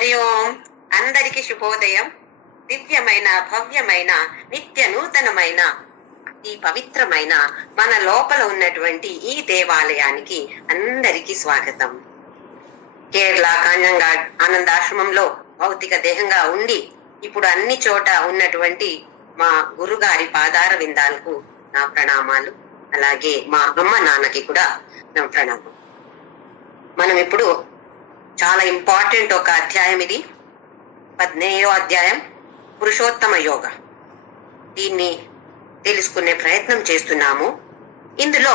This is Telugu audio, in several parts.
హరి ఓం. అందరికి శుభోదయం. దివ్యమైన భవ్యమైన నిత్య నూతనమైన ఈ పవిత్రమైన మన లోపల ఉన్నటువంటి ఈ దేవాలయానికి అందరికీ స్వాగతం. కేరళ కాంజంగాడ్ ఆనందాశ్రమంలో భౌతిక దేహంగా ఉండి ఇప్పుడు అన్ని చోట ఉన్నటువంటి మా గురుగారి పాదార విందాలకు నా ప్రణామాలు. అలాగే మా అమ్మ నాన్నకి కూడా నా ప్రణామం. మనం ఇప్పుడు చాలా ఇంపార్టెంట్ ఒక అధ్యాయం, ఇది 14వ అధ్యాయం, పురుషోత్తమ యోగ. దీన్ని తెలుసుకునే ప్రయత్నం చేస్తున్నాము. ఇందులో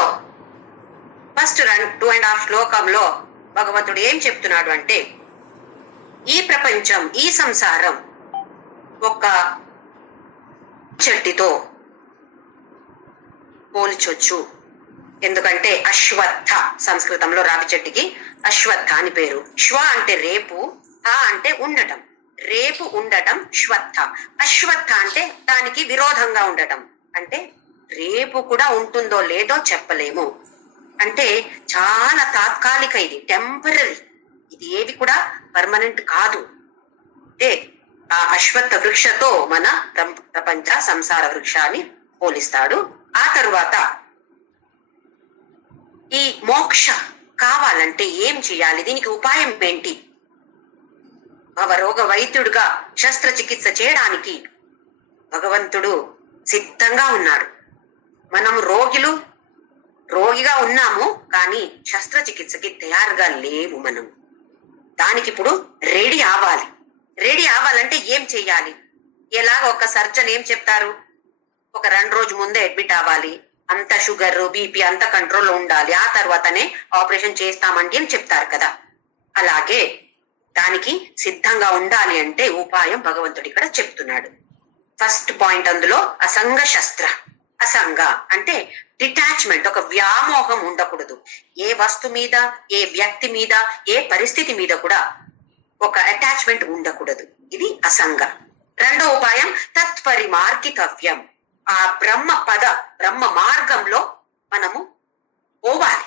ఫస్ట్ 2.5 శ్లోకంలో భగవంతుడు ఏం చెప్తున్నాడు అంటే, ఈ ప్రపంచం, ఈ సంసారం ఒక చెట్టుతో పోల్చొచ్చు. ఎందుకంటే అశ్వత్థ, సంస్కృతంలో రావి చెట్టుకి అశ్వత్థ అని పేరు. శ్వ అంటే రేపు, థ అంటే ఉండటం. రేపు ఉండటం శ్వత్థ. అశ్వత్థ అంటే దానికి విరోధంగా ఉండటం. అంటే రేపు కూడా ఉంటుందో లేదో చెప్పలేము. అంటే చాలా తాత్కాలిక, ఇది టెంపరరీ, ఇది ఏది కూడా పర్మనెంట్ కాదు. అంటే ఆ అశ్వత్థ వృక్షతో మన ప్రపంచ సంసార వృక్షాన్ని పోలిస్తాడు. ఆ తరువాత ఈ మోక్ష కావాలంటే ఏం చేయాలి, దీనికి ఉపాయం ఏంటి? భవరోగ వైద్యుడుగా శస్త్రచికిత్స చేయడానికి భగవంతుడు సిద్ధంగా ఉన్నాడు. మనం రోగిగా ఉన్నాము, కానీ శస్త్రచికిత్సకి తయారుగా లేవు. మనం దానికి ఇప్పుడు రెడీ అవ్వాలి. రెడీ అవ్వాలంటే ఏం చెయ్యాలి? ఎలాగ ఒక సర్జన్ ఏం చెప్తారు, ఒక 2 రోజు ముందే అడ్మిట్ అవ్వాలి, అంత షుగర్ బీపీ అంత కంట్రోల్లో ఉండాలి, ఆ తర్వాతనే ఆపరేషన్ చేస్తామండి అని చెప్తారు కదా. అలాగే దానికి సిద్ధంగా ఉండాలి అంటే ఉపాయం భగవంతుడు ఇక్కడ చెప్తున్నాడు. ఫస్ట్ పాయింట్ అందులో అసంగ శస్త్ర. అసంగ అంటే డిటాచ్మెంట్, ఒక వ్యామోహం ఉండకూడదు. ఏ వస్తు మీద, ఏ వ్యక్తి మీద, ఏ పరిస్థితి మీద కూడా ఒక అటాచ్మెంట్ ఉండకూడదు. ఇది అసంగ. రెండో ఉపాయం తత్పరిమార్గితవ్యం. ఆ బ్రహ్మ మార్గంలో మనము పోవాలి.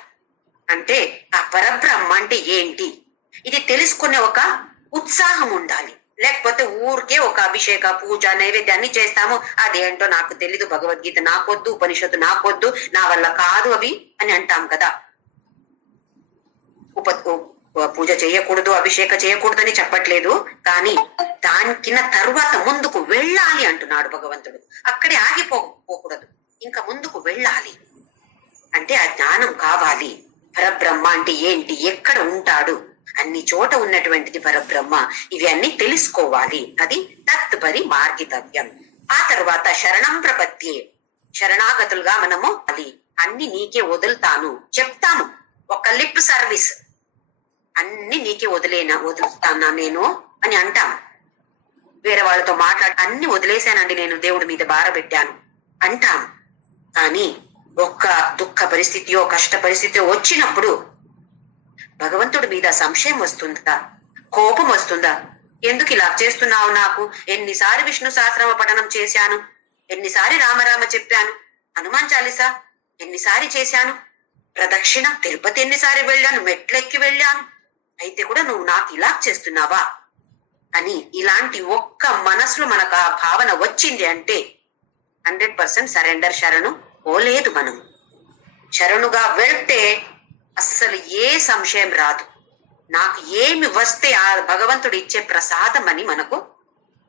అంటే ఆ పరబ్రహ్మ అంటే ఏంటి, ఇది తెలుసుకునే ఒక ఉత్సాహం ఉండాలి. లేకపోతే ఊరికే ఒక అభిషేక పూజ నైవేద్యాన్ని చేస్తాము, అదేంటో నాకు తెలీదు, భగవద్గీత నాకొద్దు, ఉపనిషత్తు నాకొద్దు, నా వల్ల కాదు అవి అని అంటాం కదా. పూజ చేయకూడదు, అభిషేక చేయకూడదు అని చెప్పట్లేదు, కానీ దానికిన్న తరువాత ముందుకు వెళ్ళాలి అంటున్నాడు భగవంతుడు. అక్కడే ఆగిపోకూడదు, ఇంకా ముందుకు వెళ్ళాలి. అంటే ఆ జ్ఞానం కావాలి. పరబ్రహ్మ అంటే ఏంటి, ఎక్కడ ఉంటాడు, అన్ని చోట ఉన్నటువంటిది పరబ్రహ్మ, ఇవి అన్ని తెలుసుకోవాలి. అది తత్పరి మార్గితవ్యం. ఆ తర్వాత శరణం ప్రపత్తి, శరణాగతులుగా మనము అన్ని నీకే వదులుతాను చెప్తాము. ఒక లిప్ సర్వీస్, అన్ని నీకే వదులుతానా నేను అని అంటాం. వేరే వాళ్ళతో అన్ని వదిలేశానండి నేను, దేవుడి మీద బారబెట్టాను అంటాం. కానీ ఒక్క దుఃఖ పరిస్థితియో కష్ట పరిస్థితియో వచ్చినప్పుడు భగవంతుడి మీద సంశయం వస్తుందా, కోపం వస్తుందా? ఎందుకు ఇలా చేస్తున్నావు నాకు? ఎన్నిసారి విష్ణు సహస్రనామ పఠనం చేశాను, ఎన్నిసారి రామరామ చెప్పాను, హనుమాన్ చాలీసా ఎన్నిసారి చేశాను, ప్రదక్షిణ తిరుపతి ఎన్నిసారి వెళ్ళాను, మెట్లెక్కి వెళ్ళాను, అయితే కూడా నువ్వు నాకు ఇలా చేస్తున్నావా అని ఇలాంటి ఒక్క మనసులో మనకు ఆ భావన వచ్చింది అంటే 100% సరెండర్, శరణు పోలేదు. మనం శరణుగా వెళ్తే అస్సలు ఏ సంశయం రాదు. నాకు ఏమి వస్తే ఆ భగవంతుడు ఇచ్చే ప్రసాదం అని మనకు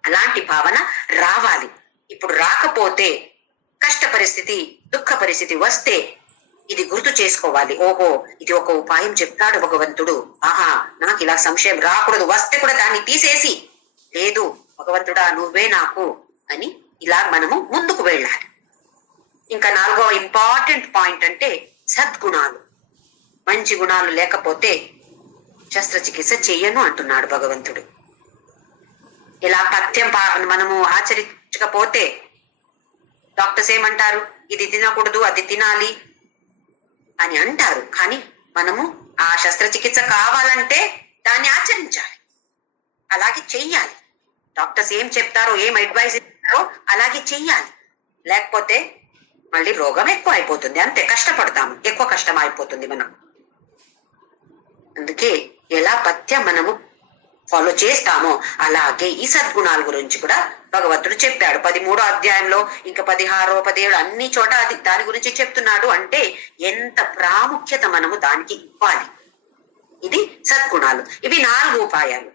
అలాంటి భావన రావాలి. ఇప్పుడు రాకపోతే, కష్ట పరిస్థితి దుఃఖ పరిస్థితి వస్తే ఇది గుర్తు చేసుకోవాలి. ఓహో, ఇది ఒక ఉపాయం చెప్తాడు భగవంతుడు. ఆహా, నాకు ఇలా సంశయం రాకూడదు, వస్తే కూడా దాన్ని తీసేసి, లేదు భగవంతుడా నువ్వే నాకు అని ఇలా మనము ముందుకు వెళ్ళాలి. ఇంకా 4వ ఇంపార్టెంట్ పాయింట్ అంటే సద్గుణాలు. మంచి గుణాలు లేకపోతే శస్త్రచికిత్స చెయ్యను అంటున్నాడు భగవంతుడు. ఇలా పథ్యం మనము ఆచరించకపోతే డాక్టర్స్ ఏమంటారు, ఇది తినకూడదు, అది తినాలి అని అంటారు. కానీ మనము ఆ శస్త్రచికిత్స కావాలంటే దాన్ని ఆచరించాలి, అలాగే చెయ్యాలి. డాక్టర్స్ ఏం చెప్తారో, ఏం అడ్వైస్ ఇస్తారో అలాగే చెయ్యాలి. లేకపోతే మళ్ళీ రోగం ఎక్కువ అయిపోతుంది, అంతే, కష్టపడతాము, ఎక్కువ కష్టం అయిపోతుంది మనం. అందుకే ఎలా పథ్యం మనము ఫాలో చేస్తామో అలాగే ఈ సద్గుణాల గురించి కూడా భగవంతుడు చెప్పాడు 13వ అధ్యాయంలో, ఇంకా 16, 17 అన్ని చోట దాని గురించి చెప్తున్నాడు. అంటే ఎంత ప్రాముఖ్యత మనము దానికి ఇవ్వాలి. ఇది సద్గుణాలు. ఇవి 4 ఉపాయాలు.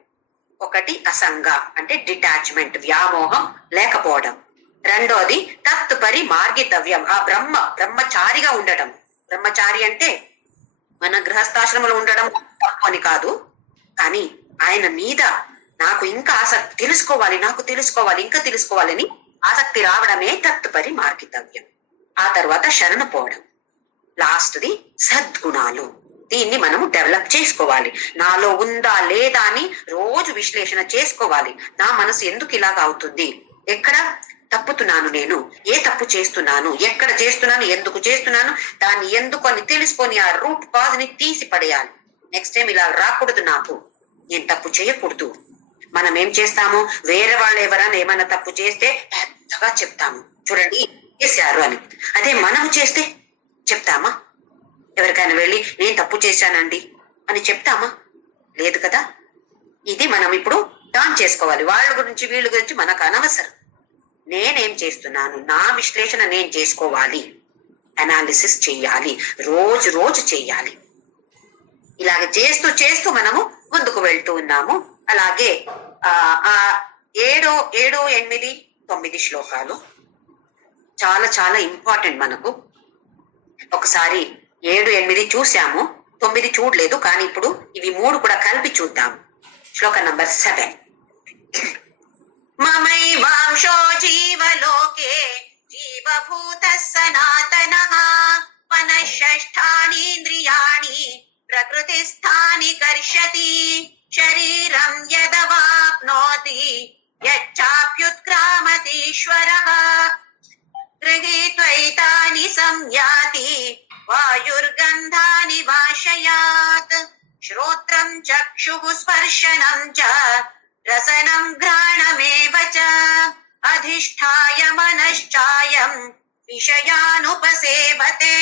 ఒకటి అసంగ అంటే డిటాచ్మెంట్, వ్యామోహం లేకపోవడం. రెండోది తత్పరి మార్గితవ్యం, ఆ బ్రహ్మచారిగా ఉండటం. బ్రహ్మచారి అంటే మన గృహస్థాశ్రమంలో ఉండడం తప్పు అని కాదు, కానీ ఆయన మీద నాకు ఇంకా ఆసక్తి, నాకు తెలుసుకోవాలి ఇంకా తెలుసుకోవాలని ఆసక్తి రావడమే తత్పరి మార్గితవ్యం. ఆ తర్వాత శరణు పోవడం. లాస్ట్ది సద్గుణాలు. దీన్ని మనము డెవలప్ చేసుకోవాలి. నాలో ఉందా లేదా అని రోజు విశ్లేషణ చేసుకోవాలి. నా మనసు ఎందుకు ఇలాగ అవుతుంది, ఎక్కడ తప్పుతున్నాను, నేను ఏ తప్పు చేస్తున్నాను, ఎక్కడ చేస్తున్నాను, ఎందుకు చేస్తున్నాను, దాన్ని ఎందుకు అని తెలుసుకొని ఆ రూట్ కాజ్ ని తీసి పడేయాలి. నెక్స్ట్ టైం ఇలా రాకూడదు, నాకు నేను తప్పు చేయకూడదు. మనం ఏం చేస్తాము, వేరే వాళ్ళు ఎవరైనా ఏమైనా తప్పు చేస్తే పెద్దగా చెప్తాము, చూడండి చేశారు అని. అదే మనం చేస్తే చెప్తామా? ఎవరికైనా వెళ్ళి నేను తప్పు చేశానండి అని చెప్తామా? లేదు కదా. ఇది మనం ఇప్పుడు టర్న్ చేసుకోవాలి. వాళ్ళ గురించి వీళ్ళ గురించి మనకు అనవసరం. నేనేం చేస్తున్నాను, నా విశ్లేషణ నేను చేసుకోవాలి, అనాలిసిస్ చెయ్యాలి, రోజు చెయ్యాలి. ఇలాగ చేస్తూ చేస్తూ మనము ముందుకు వెళ్తూ ఉన్నాము. అలాగే 7, 8, 9 శ్లోకాలు చాలా చాలా ఇంపార్టెంట్ మనకు. ఒకసారి 7, 8 చూసాము, 9 చూడలేదు, కానీ ఇప్పుడు ఇవి 3 కూడా కలిపి చూద్దాం. శ్లోక నంబర్ 7. మమైవాంశో జీవలోకే జీవభూతః సనాతనః మనఃషష్ఠానీంద్రియాణి ప్రకృతిస్థాని కర్షతి శరీరం యదవాప్నోతి యచ్చాప్యుత్క్రామతీశ్వరః గృహీత్వైతాని సంయాతి వాయుర్గంధాని వాశయాత్ శ్రోత్రం చక్షుః స్పర్శనం చ రసనం ఘ్రాణమేవ చ అధిష్ఠాయ మనశ్చాయం విషయానుపసేవతే.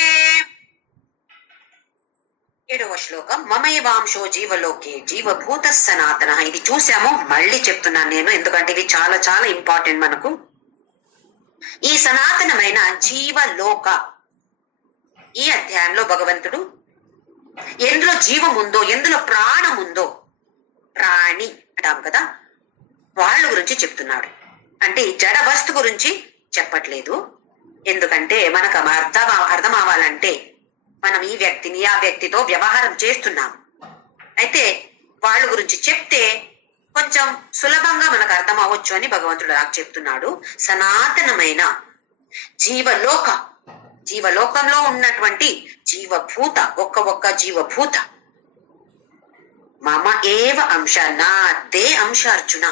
7వ శ్లోకం. మమైవాంశో జీవలోకే జీవభూతః సనాతనః. ఇది చూసాము, మళ్ళీ చెప్తున్నాను నేను, ఎందుకంటే ఇది చాలా చాలా ఇంపార్టెంట్ మనకు. ఈ సనాతనమైన జీవలోక, ఈ అధ్యాయంలో భగవంతుడు ఎందులో జీవం ఉందో, ఎందులో ప్రాణం ఉందో, ప్రాణి అంటాం కదా, వాళ్ళ గురించి చెప్తున్నాడు. అంటే జడ వస్తు గురించి చెప్పట్లేదు. ఎందుకంటే మనకు అర్థం అవ్వాలంటే మనం ఈ వ్యక్తిని ఆ వ్యక్తితో వ్యవహారం చేస్తున్నాం. అయితే వాళ్ళ గురించి చెప్తే కొంచెం సులభంగా మనకు అర్థం అవ్వచ్చు అని భగవంతుడు నాకు చెప్తున్నాడు. సనాతనమైన జీవలోకంలో ఉన్నటువంటి జీవభూత, ఒక్క జీవభూత మమ ఏవ అంశ, నాదే అంశ అర్జున.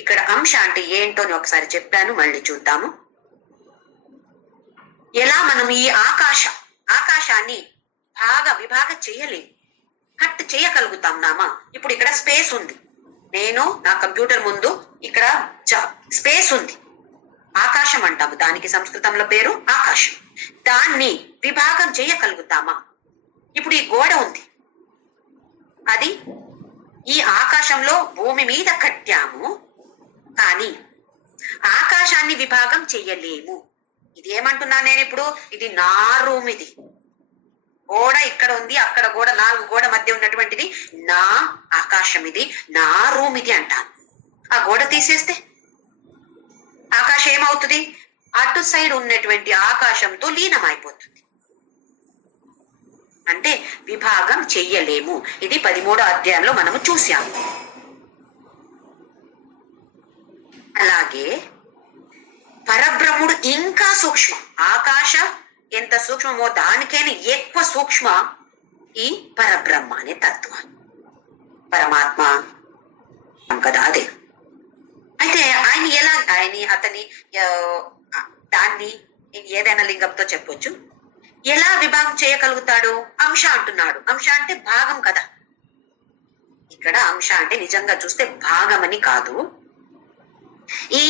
ఇక్కడ అంశ అంటే ఏంటో అని ఒకసారి చెప్పాను, మళ్ళీ చూద్దాము. ఎలా మనం ఈ ఆకాశాన్ని విభాగ చేయలేము, కట్ చేయగలుగుతాం నామా. ఇప్పుడు ఇక్కడ స్పేస్ ఉంది, నేను నా కంప్యూటర్ ముందు ఇక్కడ స్పేస్ ఉంది, ఆకాశం అంటాము దానికి, సంస్కృతంలో పేరు ఆకాశం. దాన్ని విభాగం చేయగలుగుతామా? ఇప్పుడు ఈ గోడ ఉంది, అది ఈ ఆకాశంలో భూమి మీద కట్టాము, కానీ ఆకాశాన్ని విభాగం చెయ్యలేము. ఇది ఏమంటున్నా నేను ఇప్పుడు, ఇది నా రూమ్, ఇది గోడ ఇక్కడ ఉంది, అక్కడ గోడ, 4 గోడ మధ్య ఉన్నటువంటిది నా ఆకాశం, ఇది నా రూమ్ ఇది అంటాను. ఆ గోడ తీసేస్తే ఆకాశం ఏమవుతుంది? అటు సైడ్ ఉన్నటువంటి ఆకాశంతో లీనమైపోతుంది. అంటే విభాగం చెయ్యలేము. ఇది 13వ అధ్యాయంలో మనము చూసాము. అలాగే పరబ్రహ్ముడు ఇంకా సూక్ష్మం. ఆకాశం ఎంత సూక్ష్మమో దానికైనా ఎక్కువ సూక్ష్మ ఈ పరబ్రహ్మ అనే తత్వం, పరమాత్మ కదా అదే. అయితే అతని దాన్ని ఏదైనా లింగంతో చెప్పొచ్చు. ఎలా విభాగం చేయగలుగుతాడు? అంశ అంటున్నాడు. అంశ అంటే భాగం కదా. ఇక్కడ అంశ అంటే నిజంగా చూస్తే భాగం అని కాదు. ఈ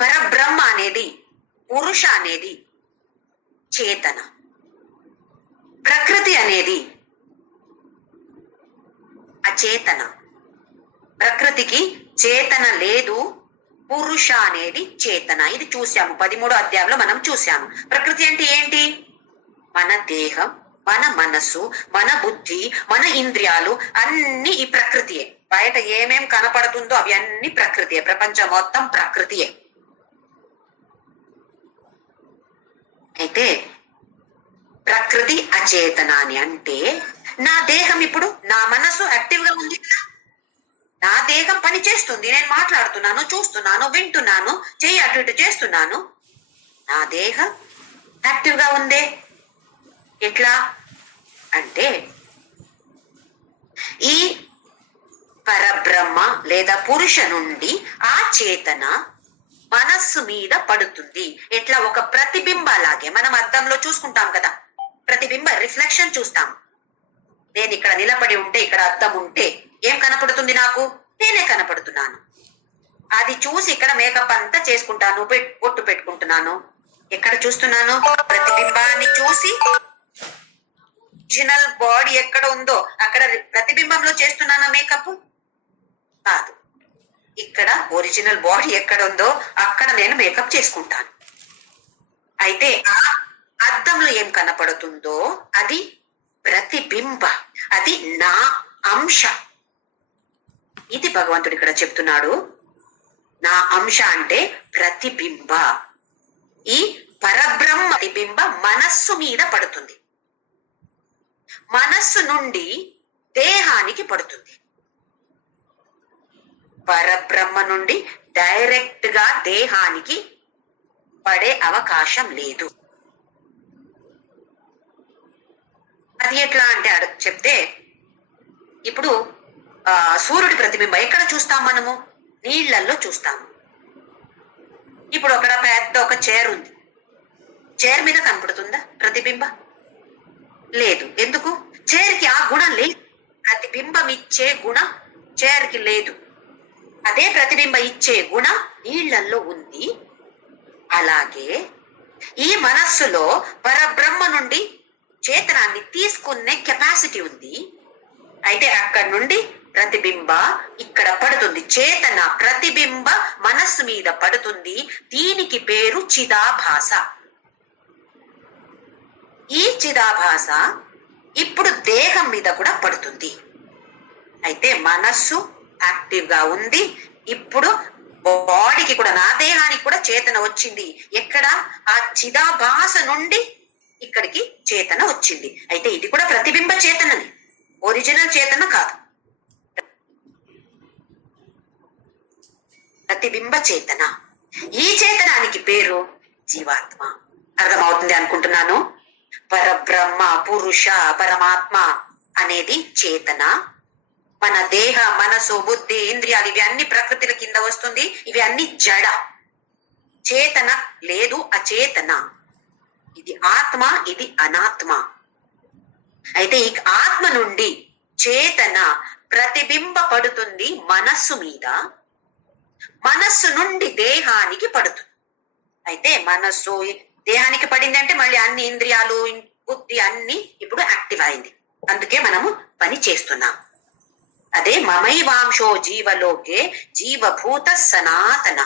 పరబ్రహ్మ అనేది, పురుష అనేది చేతన, ప్రకృతి అనేది అచేతన. ప్రకృతికి చేతన లేదు, పురుష అనేది చేతన. ఇది చూసాము 13వ అధ్యాయంలో మనం చూసాము. ప్రకృతి అంటే ఏంటి? మన దేహం, మన మనస్సు, మన బుద్ధి, మన ఇంద్రియాలు అన్ని ఈ ప్రకృతియే. బయట ఏమేం కనపడుతుందో అవి అన్ని ప్రకృతియే. ప్రపంచం మొత్తం ప్రకృతియే. అయితే ప్రకృతి అచేతన అని అంటే నా దేహం, ఇప్పుడు నా మనసు యాక్టివ్ గా ఉంది కదా, నా దేహం పని చేస్తుంది, నేను మాట్లాడుతున్నాను, చూస్తున్నాను, వింటున్నాను, చెయ్యి అటు ఇటు చేస్తున్నాను, నా దేహం యాక్టివ్ గా ఉందే. ఎట్లా అంటే ఈ పరబ్రహ్మ లేదా పురుష నుండి ఆ చేతన మనస్సు మీద పడుతుంది. ఎట్లా? ఒక ప్రతిబింబలాగే. మనం అద్దంలో చూసుకుంటాం కదా, ప్రతిబింబ రిఫ్లెక్షన్ చూస్తాం. నేను ఇక్కడ నిలబడి ఉంటే, ఇక్కడ అద్దం ఉంటే ఏం కనపడుతుంది? నాకు నేనే కనపడుతున్నాను. అది చూసి ఇక్కడ మేకప్ అంతా చేసుకుంటాను, ఒట్టు పెట్టుకుంటున్నాను. ఎక్కడ చూస్తున్నాను? ప్రతిబింబాన్ని చూసి. ఒరిజినల్ బాడీ ఎక్కడ ఉందో అక్కడ ప్రతిబింబంలో చేస్తున్నానా మేకప్? కాదు. ఇక్కడ ఒరిజినల్ బాడీ ఎక్కడ ఉందో అక్కడ నేను మేకప్ చేసుకుంటాను. అయితే ఆ అద్దంలో ఏం కనపడుతుందో అది ప్రతిబింబ, అది నా అంశ. ఇది భగవంతుడు ఇక్కడ చెప్తున్నాడు. నా అంశ అంటే ప్రతిబింబ. ఈ పరబ్రహ్మ ప్రతిబింబ మనస్సు మీద పడుతుంది, మనస్సు నుండి దేహానికి పడుతుంది. పరబ్రహ్మ నుండి డైరెక్ట్ గా దేహానికి పడే అవకాశం లేదు. అది ఎట్లా అంటే చెప్తే, ఇప్పుడు సూర్యుడి ప్రతిబింబం ఎక్కడ చూస్తాం? మనము నీళ్లల్లో చూస్తాము. ఇప్పుడు అక్కడ పెద్ద ఒక చైర్ ఉంది, చైర్ మీద కనపడుతుందా ప్రతిబింబ? లేదు. ఎందుకు? చైర్కి ఆ గుణం లేదు. ప్రతిబింబం ఇచ్చే గుణం చైర్కి లేదు. అదే ప్రతిబింబ ఇచ్చే గుణం నీళ్లల్లో ఉంది. అలాగే ఈ మనస్సులో పరబ్రహ్మ నుండి చేతనాన్ని తీసుకునే కెపాసిటీ ఉంది. అయితే అక్కడి నుండి ప్రతిబింబ ఇక్కడ పడుతుంది. చేతన ప్రతిబింబ మనస్సు మీద పడుతుంది. దీనికి పేరు చిదాభాస. ఈ చిదాభాస ఇప్పుడు దేహం మీద కూడా పడుతుంది. అయితే మనస్సు యాక్టివ్ గా ఉంది. ఇప్పుడు బాడీకి కూడా, నా దేహానికి కూడా చేతన వచ్చింది. ఎక్కడ? ఆ చిదాభాస నుండి ఇక్కడికి చేతన వచ్చింది. అయితే ఇది కూడా ప్రతిబింబ చేతనని, ఒరిజినల్ చేతన కాదు. ప్రతిబింబ చేతన. ఈ చేతనానికి పేరు జీవాత్మ. అర్థమవుతుంది అనుకుంటున్నాను. పరబ్రహ్మ, పురుష, పరమాత్మ అనేది చేతన. మన దేహ, మనసు, బుద్ధి, ఇంద్రియాలు ఇవి అన్ని ప్రకృతిల కింద వస్తుంది. ఇవి అన్ని జడ. చేతన లేదు, అచేతన. ఇది ఆత్మ, ఇది అనాత్మ. అయితే ఈ ఆత్మ నుండి చేతన ప్రతిబింబ పడుతుంది మనస్సు మీద, మనస్సు నుండి దేహానికి పడుతుంది. అయితే మనస్సు దేహానికి పడింది అంటే మళ్ళీ అన్ని ఇంద్రియాలు, బుద్ధి అన్ని ఇప్పుడు యాక్టివ్ అయింది. అందుకే మనము పని చేస్తున్నాం. అదే మమైవాంశో జీవలోకే జీవభూత సనాతన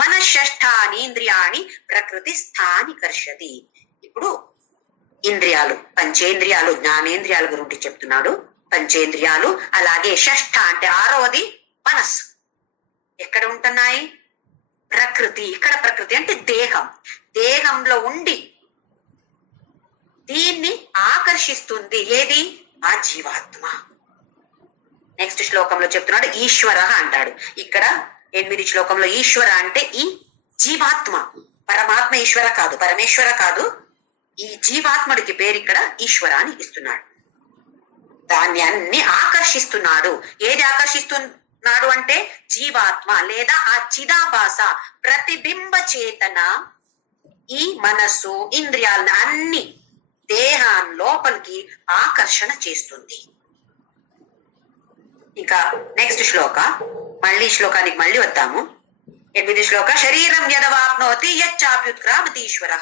మన షష్ఠాని ఇంద్రియాణి ప్రకృతి స్థాని కర్షతి. ఇప్పుడు ఇంద్రియాలు, పంచేంద్రియాలు, జ్ఞానేంద్రియాల గురించి చెప్తున్నాడు. పంచేంద్రియాలు, అలాగే షష్ఠ అంటే 6వది మనస్సు. ఎక్కడ ఉంటున్నాయి? ప్రకృతి. ఇక్కడ ప్రకృతి అంటే దేహం. దేహంలో ఉండి దీన్ని ఆకర్షిస్తుంది. ఏది? ఆ జీవాత్మ. నెక్స్ట్ శ్లోకంలో చెప్తున్నాడు ఈశ్వర అంటాడు. ఇక్కడ 8వ శ్లోకంలో ఈశ్వర అంటే ఈ జీవాత్మ. పరమాత్మ ఈశ్వర కాదు, పరమేశ్వర కాదు. ఈ జీవాత్ముడికి పేరు ఇక్కడ ఈశ్వర అని ఇస్తున్నాడు. దాన్ని అన్ని ఆకర్షిస్తున్నాడు. ఏది ఆకర్షిస్తున్నాడు అంటే జీవాత్మ లేదా ఆ చిదాభాస ప్రతిబింబ చేతన ఈ మనస్సు, ఇంద్రియాలను అన్ని దేహం లోపలికి ఆకర్షణ చేస్తుంది. ఇంకా నెక్స్ట్ శ్లోక, మళ్ళీ శ్లోకానికి మళ్ళీ వద్దాము. 8వ శ్లోక శరీరం యదవాప్నోతి యచ్చాప్యుత్క్రామతీశ్వర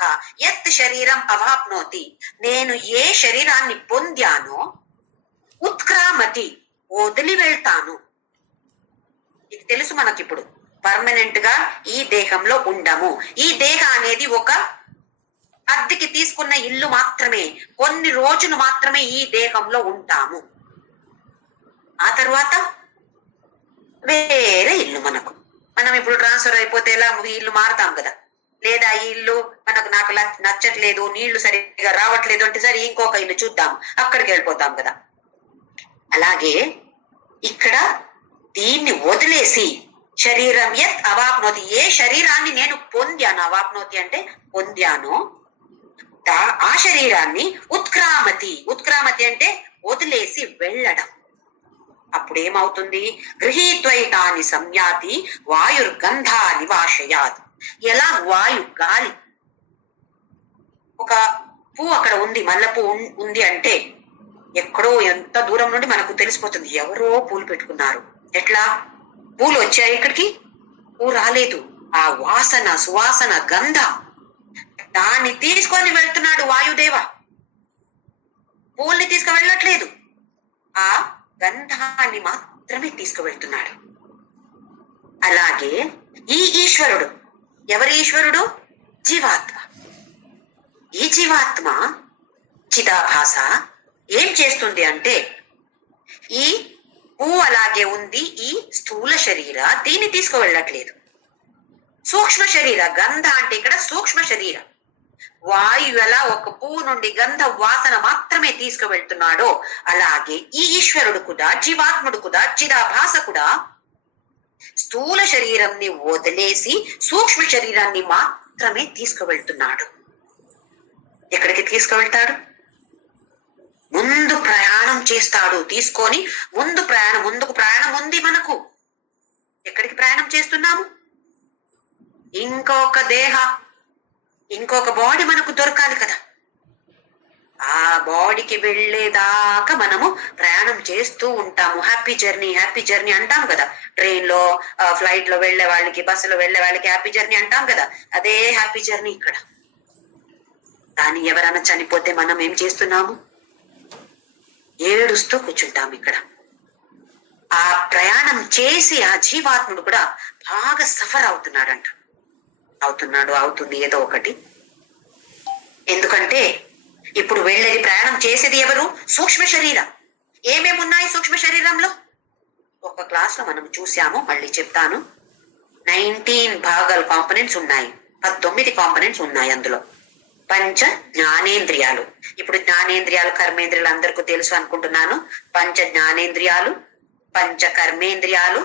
యత్ శరీరం అవాప్నోతి. నేను ఏ శరీరాన్ని పొందానో ఉత్క్రామతి వదిలి వెళ్తాను. తెలుసు మనకిప్పుడు. పర్మనెంట్ గా ఈ దేహంలో ఉండము. ఈ దేహ అనేది ఒక అద్దెకి తీసుకున్న ఇల్లు మాత్రమే. కొన్ని రోజులు మాత్రమే ఈ దేహంలో ఉంటాము. ఆ తర్వాత వేరే ఇల్లు మనకు. మనం ఇప్పుడు ట్రాన్స్ఫర్ అయిపోతే ఎలా ఇల్లు మారుతాం కదా. లేదా ఈ ఇల్లు నాకు నచ్చట్లేదు, నీళ్లు సరిగ్గా రావట్లేదు అంటే సరే ఇంకొక ఇల్లు చూద్దాం, అక్కడికి వెళ్ళిపోతాం కదా. అలాగే ఇక్కడ దీన్ని వదిలేసి శరీరం యత్ అవాప్నోతి, ఏ శరీరాన్ని నేను పొందాను, అవాప్నోతి అంటే పొందాను, ఆ శరీరాన్ని ఉత్క్రామతి, ఉత్క్రామతి అంటే వదిలేసి వెళ్ళడం. అప్పుడేమవుతుంది? గృహీత్వైతాని సంయాతి వాయుర్గంధా నివాశయాత్. ఎలా వాయు గాలి, ఒక పువ్వు అక్కడ ఉంది, మల్లె పువ్వు ఉంది అంటే ఎక్కడో ఎంత దూరం నుండి మనకు తెలిసిపోతుంది ఎవరో పూలు పెట్టుకున్నారు. ఎట్లా? పూలు వచ్చాయి ఇక్కడికి, పువ్వు రాలేదు. ఆ వాసన, సువాసన, గంధ, దాన్ని తీసుకొని వెళ్తున్నాడు వాయుదేవ. పూల్ని తీసుకువెళ్ళట్లేదు, ఆ గంధాన్ని మాత్రమే తీసుకువెళ్తున్నాడు. అలాగే ఈ ఈశ్వరుడు, ఎవరి ఈశ్వరుడు? జీవాత్మ. ఈ జీవాత్మ చిదాభాస ఏం చేస్తుంది అంటే, ఈ పువ్వు అలాగే ఉంది, ఈ స్థూల శరీర దీన్ని తీసుకువెళ్ళట్లేదు. సూక్ష్మ శరీర, గంధ అంటే ఇక్కడ సూక్ష్మ శరీర. వాయు ఎలా ఒక పువ్వు నుండి గంధ వాసన మాత్రమే తీసుకువెళ్తున్నాడో అలాగే ఈ ఈశ్వరుడు కూడా, జీవాత్ముడు కూడా, చిదాభాస కూడా స్థూల శరీరంని వదిలేసి సూక్ష్మ శరీరాన్ని మాత్రమే తీసుకువెళ్తున్నాడు. ఎక్కడికి తీసుకువెళ్తాడు? ముందు ప్రయాణం చేస్తాడు. తీసుకొని ముందుకు ప్రయాణం ఉంది మనకు. ఎక్కడికి ప్రయాణం చేస్తున్నాము? ఇంకొక దేహ, ఇంకొక బాడీ మనకు దొరకాలి కదా. ఆ బాడీకి వెళ్ళేదాకా మనము ప్రయాణం చేస్తూ ఉంటాము. హ్యాపీ జర్నీ, హ్యాపీ జర్నీ అంటాం కదా. ట్రైన్ లో, ఫ్లైట్ లో వెళ్లే వాళ్ళకి, బస్సులో వెళ్లే వాళ్ళకి హ్యాపీ జర్నీ అంటాం కదా. అదే హ్యాపీ జర్నీ ఇక్కడ. కానీ ఎవరైనా చనిపోతే మనం ఏం చేస్తున్నాము? ఏడుస్తూ కూర్చుంటాం ఇక్కడ. ఆ ప్రయాణం చేసి ఆ జీవాత్ముడు కూడా బాగా సఫర్ అవుతున్నాడంట. అవుతుంది ఏదో ఒకటి. ఎందుకంటే ఇప్పుడు వెళ్ళేది, ప్రయాణం చేసేది ఎవరు? సూక్ష్మ శరీరం. ఏమేమి ఉన్నాయి సూక్ష్మ శరీరంలో? ఒక క్లాస్ లో మనం చూసాము, మళ్ళీ చెప్తాను. 19 భాగాలు, కాంపనెంట్స్ ఉన్నాయి. 19 కాంపనెంట్స్ ఉన్నాయి అందులో. పంచ జ్ఞానేంద్రియాలు. ఇప్పుడు జ్ఞానేంద్రియాలు, కర్మేంద్రియాలు అందరికీ తెలుసు అనుకుంటున్నాను. పంచ జ్ఞానేంద్రియాలు, పంచ కర్మేంద్రియాలు,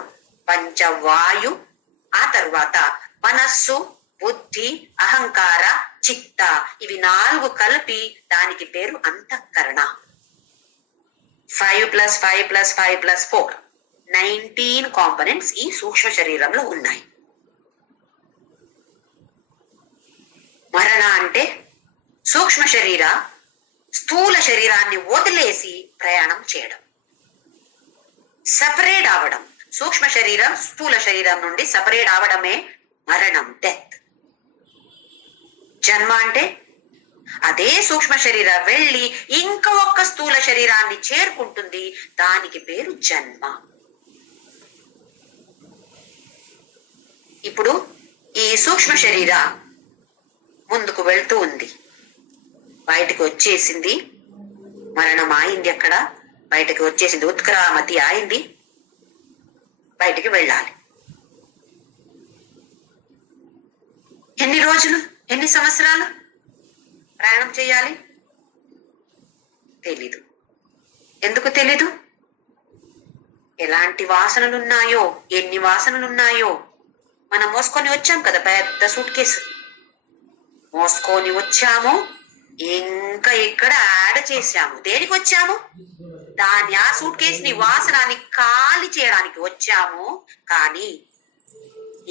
పంచవాయు, ఆ తర్వాత మనస్సు, బుద్ధి, అహంకార, చిత్త, ఇవి 4 కలిపి దానికి పేరు అంతఃకరణ. 5 + 5 + 5 + 4 19 కాంపనెంట్స్ ఈ సూక్ష్మ శరీరంలో ఉన్నాయి. మరణ అంటే సూక్ష్మ శరీర స్థూల శరీరాన్ని వదిలేసి ప్రయాణం చేయడం, సపరేట్ అవడం. సూక్ష్మ శరీరం స్థూల శరీరం నుండి సపరేట్ అవడమే మరణం, డెత్. జన్మ అంటే అదే సూక్ష్మ శరీరం వెళ్ళి ఇంకా ఒక్క స్థూల శరీరాన్ని చేరుకుంటుంది, దానికి పేరు జన్మ. ఇప్పుడు ఈ సూక్ష్మ శరీర ముందుకు వెళ్తూ ఉంది, బయటకు వచ్చేసింది, మరణం అయింది. అక్కడ బయటకు వచ్చేసింది, ఉత్క్రామతి అయింది, బయటికి వెళ్ళాలి. ఎన్ని రోజులు, ఎన్ని సంవత్సరాలు ప్రయాణం చేయాలి? తెలీదు. ఎందుకు తెలీదు? ఎలాంటి వాసనలున్నాయో, ఎన్ని వాసనలున్నాయో. మనం మోసుకొని వచ్చాం కదా, పెద్ద సూట్ కేసు మోసుకొని వచ్చాము, ఇంకా ఇక్కడ యాడ్ చేశాము. దేనికి వచ్చాము? దాన్ని, ఆ సూట్ కేసుని, వాసనాన్ని ఖాళీ చేయడానికి వచ్చాము. కానీ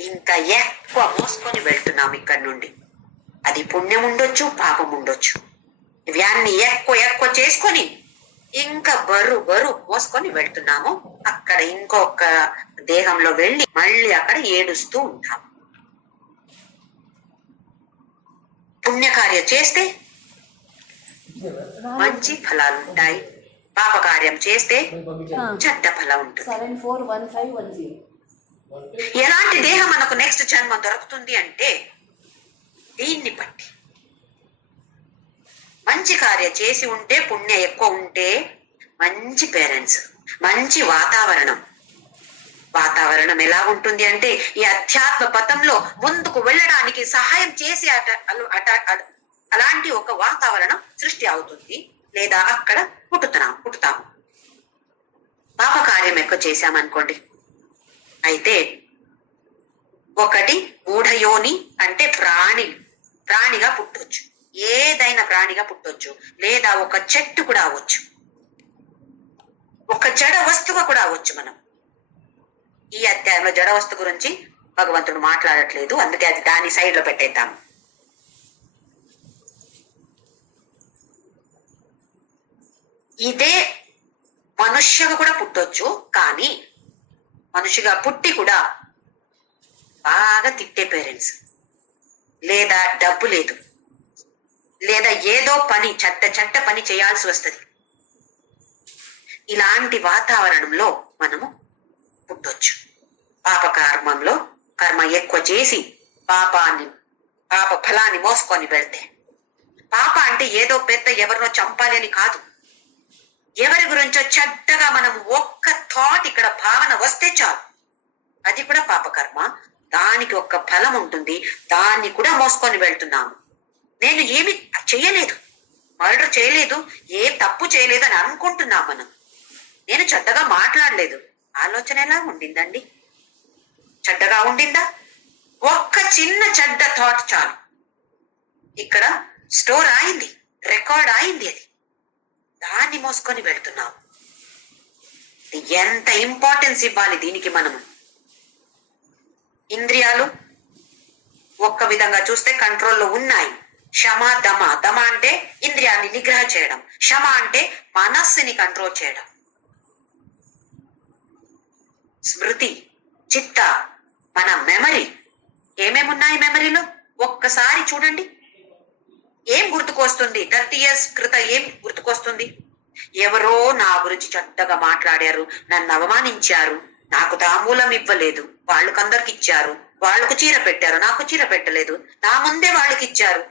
ఇంకా ఎక్కువ మోసుకొని వెళ్తున్నాము ఇక్కడి నుండి. అది పుణ్యం ఉండొచ్చు, పాపం ఉండొచ్చు. ఇవన్నీ ఎక్కువ చేసుకొని ఇంకా బరువు మోసుకొని వెళ్తున్నాము. అక్కడ ఇంకొక దేహంలో వెళ్ళి మళ్ళీ అక్కడ ఏడుస్తూ ఉంటాము. పుణ్యకార్యం చేస్తే మంచి ఫలాలు ఉంటాయి, పాపకార్యం చేస్తే చెడ్డ ఫలం ఉంటుంది. ఎలాంటి దేహం మనకు నెక్స్ట్ జన్మ దొరుకుతుంది అంటే దీన్ని బట్టి. మంచి కార్యం చేసి ఉంటే, పుణ్యం ఎక్కువ ఉంటే మంచి పేరెంట్స్, మంచి వాతావరణం. వాతావరణం ఎలా ఉంటుంది అంటే ఈ అధ్యాత్మ పథంలో ముందుకు వెళ్ళడానికి సహాయం చేసి అలాంటి ఒక వాతావరణం సృష్టి అవుతుంది. లేదా అక్కడ పుట్టుతాము. పాప కార్యం ఎక్కువ చేశామనుకోండి, అయితే ఒకటి మూఢయోని అంటే ప్రాణిగా పుట్టొచ్చు, ఏదైనా ప్రాణిగా పుట్టొచ్చు, లేదా ఒక చెట్టు కూడా అవ్వచ్చు, ఒక జడ వస్తువు కూడా అవ్వచ్చు. మనం ఈ అధ్యాయంలో జడ వస్తువు గురించి భగవంతుడు మాట్లాడట్లేదు, అందుకే అది దాని సైడ్ లో పెట్టేద్దాం. ఇదే మనుష్యగా కూడా పుట్టొచ్చు, కానీ మనిషిగా పుట్టి కూడా బాగా తిట్టే పేరెంట్స్, లేదా డబ్బు లేదు, లేదా ఏదో పని చెట్ట పని చేయాల్సి వస్తుంది. ఇలాంటి వాతావరణంలో మనము పుట్టొచ్చు. పాప కర్మ ఎక్కువ చేసి పాప ఫలాన్ని మోసుకొని వెళ్తే, పాప అంటే ఏదో పెద్ద ఎవరినో చంపాలి అని కాదు, ఎవరి గురించో చెడ్డగా మనం ఒక్క థాట్ ఇక్కడ భావన వస్తే చాలు, అది కూడా పాపకర్మ. దానికి ఒక్క ఫలం ఉంటుంది, దాన్ని కూడా మోసుకొని వెళ్తున్నాము. నేను ఏమి చేయలేదు, మర్డర్ చేయలేదు, ఏ తప్పు చేయలేదు అని అనుకుంటున్నాం మనం. నేను చెడ్డగా మాట్లాడలేదు, ఆలోచన ఎలా ఉండిందండి? చెడ్డగా ఉండిందా? ఒక్క చిన్న చెడ్డ థాట్ చాలు, ఇక్కడ స్టోర్ అయింది, రికార్డ్ అయింది, అది దాన్ని మోసుకొని వెళ్తున్నాం. ఎంత ఇంపార్టెన్స్ ఇవ్వాలి దీనికి మనము. ఇంద్రియాలు ఒక్క విధంగా చూస్తే కంట్రోల్లో ఉన్నాయి. శమ దమ. దమ అంటే ఇంద్రియాన్ని నిగ్రహ చేయడం, శమ అంటే మనస్సుని కంట్రోల్ చేయడం. స్మృతి, చిత్త, మన మెమరీ, ఏమేమున్నాయి మెమరీలో ఒక్కసారి చూడండి. ఏం గుర్తుకొస్తుంది? 30 years క్రితం ఏం గుర్తుకొస్తుంది? ఎవరో నా గురించి చెడ్డగా మాట్లాడారు, నన్ను అవమానించారు, నాకు తాంబూలం ఇవ్వలేదు, వాళ్ళకందరికి ఇచ్చారు, వాళ్ళకు చీర పెట్టారు, నాకు చీర పెట్టలేదు, నా ముందే వాళ్ళకి ఇచ్చారు.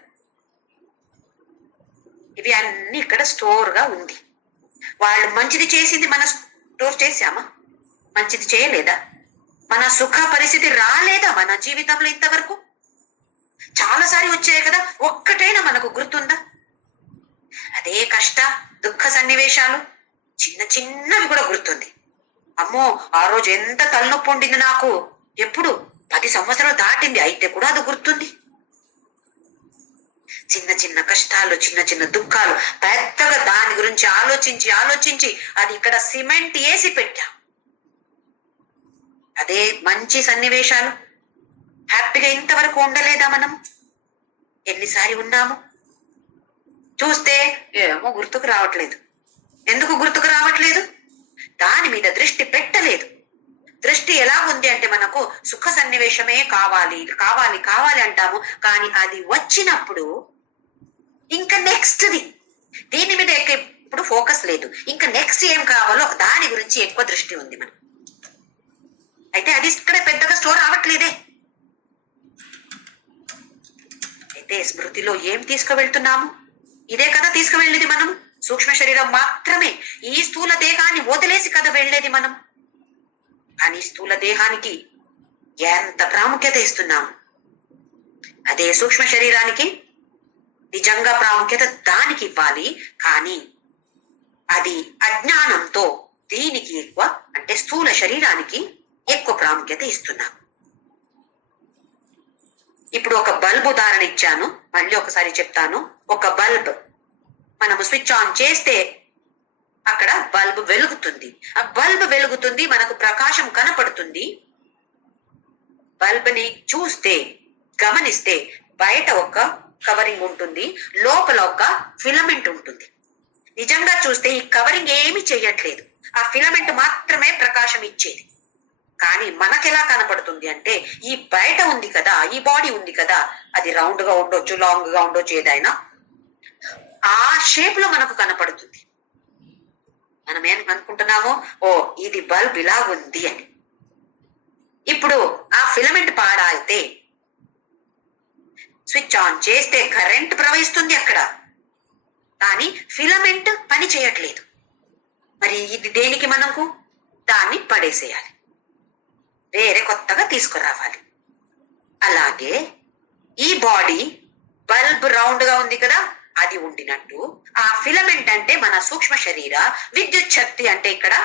ఇవి అన్ని ఇక్కడ స్టోర్ గా ఉంది. వాళ్ళు మంచిది చేసింది మనం స్టోర్ చేశామా? మంచిది చేయలేదా? మన సుఖ పరిస్థితి రాలేదా మన జీవితంలో ఇంతవరకు? చాలాసారి వచ్చాయి కదా, ఒక్కటైనా మనకు గుర్తుందా? అదే కష్ట దుఃఖ సన్నివేశాలు చిన్నవి కూడా గుర్తుంది. అమ్మో, ఆ రోజు ఎంత తలనొప్పి ఉండింది నాకు, ఎప్పుడు 10 సంవత్సరాలు దాటింది, అయితే కూడా అది గుర్తుంది. చిన్న కష్టాలు, చిన్న దుఃఖాలు, పెద్దగా దాని గురించి ఆలోచించి అది ఇక్కడ సిమెంట్ వేసి పెట్టాం. అదే మంచి సన్నివేశాలు హ్యాపీగా ఇంతవరకు ఉండలేదా మనం? ఎన్నిసారి ఉన్నాము? చూస్తే ఏమో గుర్తుకు రావట్లేదు. ఎందుకు గుర్తుకు రావట్లేదు? దాని మీద దృష్టి పెట్టలేదు. దృష్టి ఎలా ఉంది అంటే మనకు సుఖ సన్నివేశమే కావాలి అంటాము, కానీ అది వచ్చినప్పుడు ఇంకా నెక్స్ట్ది దీని మీద ఇప్పుడు ఫోకస్ లేదు. ఇంకా నెక్స్ట్ ఏం కావాలో దాని గురించి ఎక్కువ దృష్టి ఉంది మనం. అయితే అది ఇక్కడ పెద్దగా స్టోర్ అవ్వట్లేదే. అయితే స్మృతిలో ఏం తీసుకువెళ్తున్నాము? ఇదే కదా తీసుకువెళ్ళేది మనం. సూక్ష్మ శరీరం మాత్రమే, ఈ స్థూల దేహాన్ని వదిలేసి కదా వెళ్ళేది మనం. కానీ స్థూల దేహానికి ఎంత ప్రాముఖ్యత ఇస్తున్నాము, అదే సూక్ష్మ శరీరానికి నిజంగా ప్రాముఖ్యత దానికి ఇవ్వాలి. కానీ అది అజ్ఞానంతో దీనికి ఎక్కువ, అంటే స్థూల శరీరానికి ఎక్కువ ప్రాముఖ్యత ఇస్తున్నాం. ఇప్పుడు ఒక బల్బ్ ఉదాహరణ ఇచ్చాను, మళ్ళీ ఒకసారి చెప్తాను. ఒక బల్బ్ మనము స్విచ్ ఆన్ చేస్తే అక్కడ బల్బ్ వెలుగుతుంది. ఆ బల్బ్ వెలుగుతుంది, మనకు ప్రకాశం కనపడుతుంది. బల్బ్ ని చూస్తే, గమనిస్తే బయట ఒక కవరింగ్ ఉంటుంది, లోపల ఒక ఫిలమెంట్ ఉంటుంది. నిజంగా చూస్తే ఈ కవరింగ్ ఏమీ చెయ్యట్లేదు, ఆ ఫిలమెంట్ మాత్రమే ప్రకాశం ఇచ్చేది. కానీ మనకెలా కనపడుతుంది అంటే, ఈ బయట ఉంది కదా, ఈ బాడీ ఉంది కదా, అది రౌండ్ గా ఉండొచ్చు, లాంగ్ గా ఉండొచ్చు, ఏదైనా ఆ షేప్ లో మనకు కనపడుతుంది. మనం ఏం అనుకుంటున్నామో, ఓ ఇది బల్బ్ ఇలా ఉంది అని. ఇప్పుడు ఆ ఫిలమెంట్ పాడైతే స్విచ్ ఆన్ చేస్తే కరెంట్ ప్రవహిస్తుంది అక్కడ, కానీ ఫిలమెంట్ పని చేయట్లేదు. మరి ఇది దేనికి? మనకు దాన్ని పడేసేయాలి, వేరే కొత్తగా తీసుకురావాలి. అలాగే ఈ బాడీ బల్బ్ రౌండ్ గా ఉంది కదా, అది ఉండినట్టు ఆ ఫిలమెంట్ అంటే మన సూక్ష్మ శరీర, విద్యుత్ శక్తి అంటే ఇక్కడ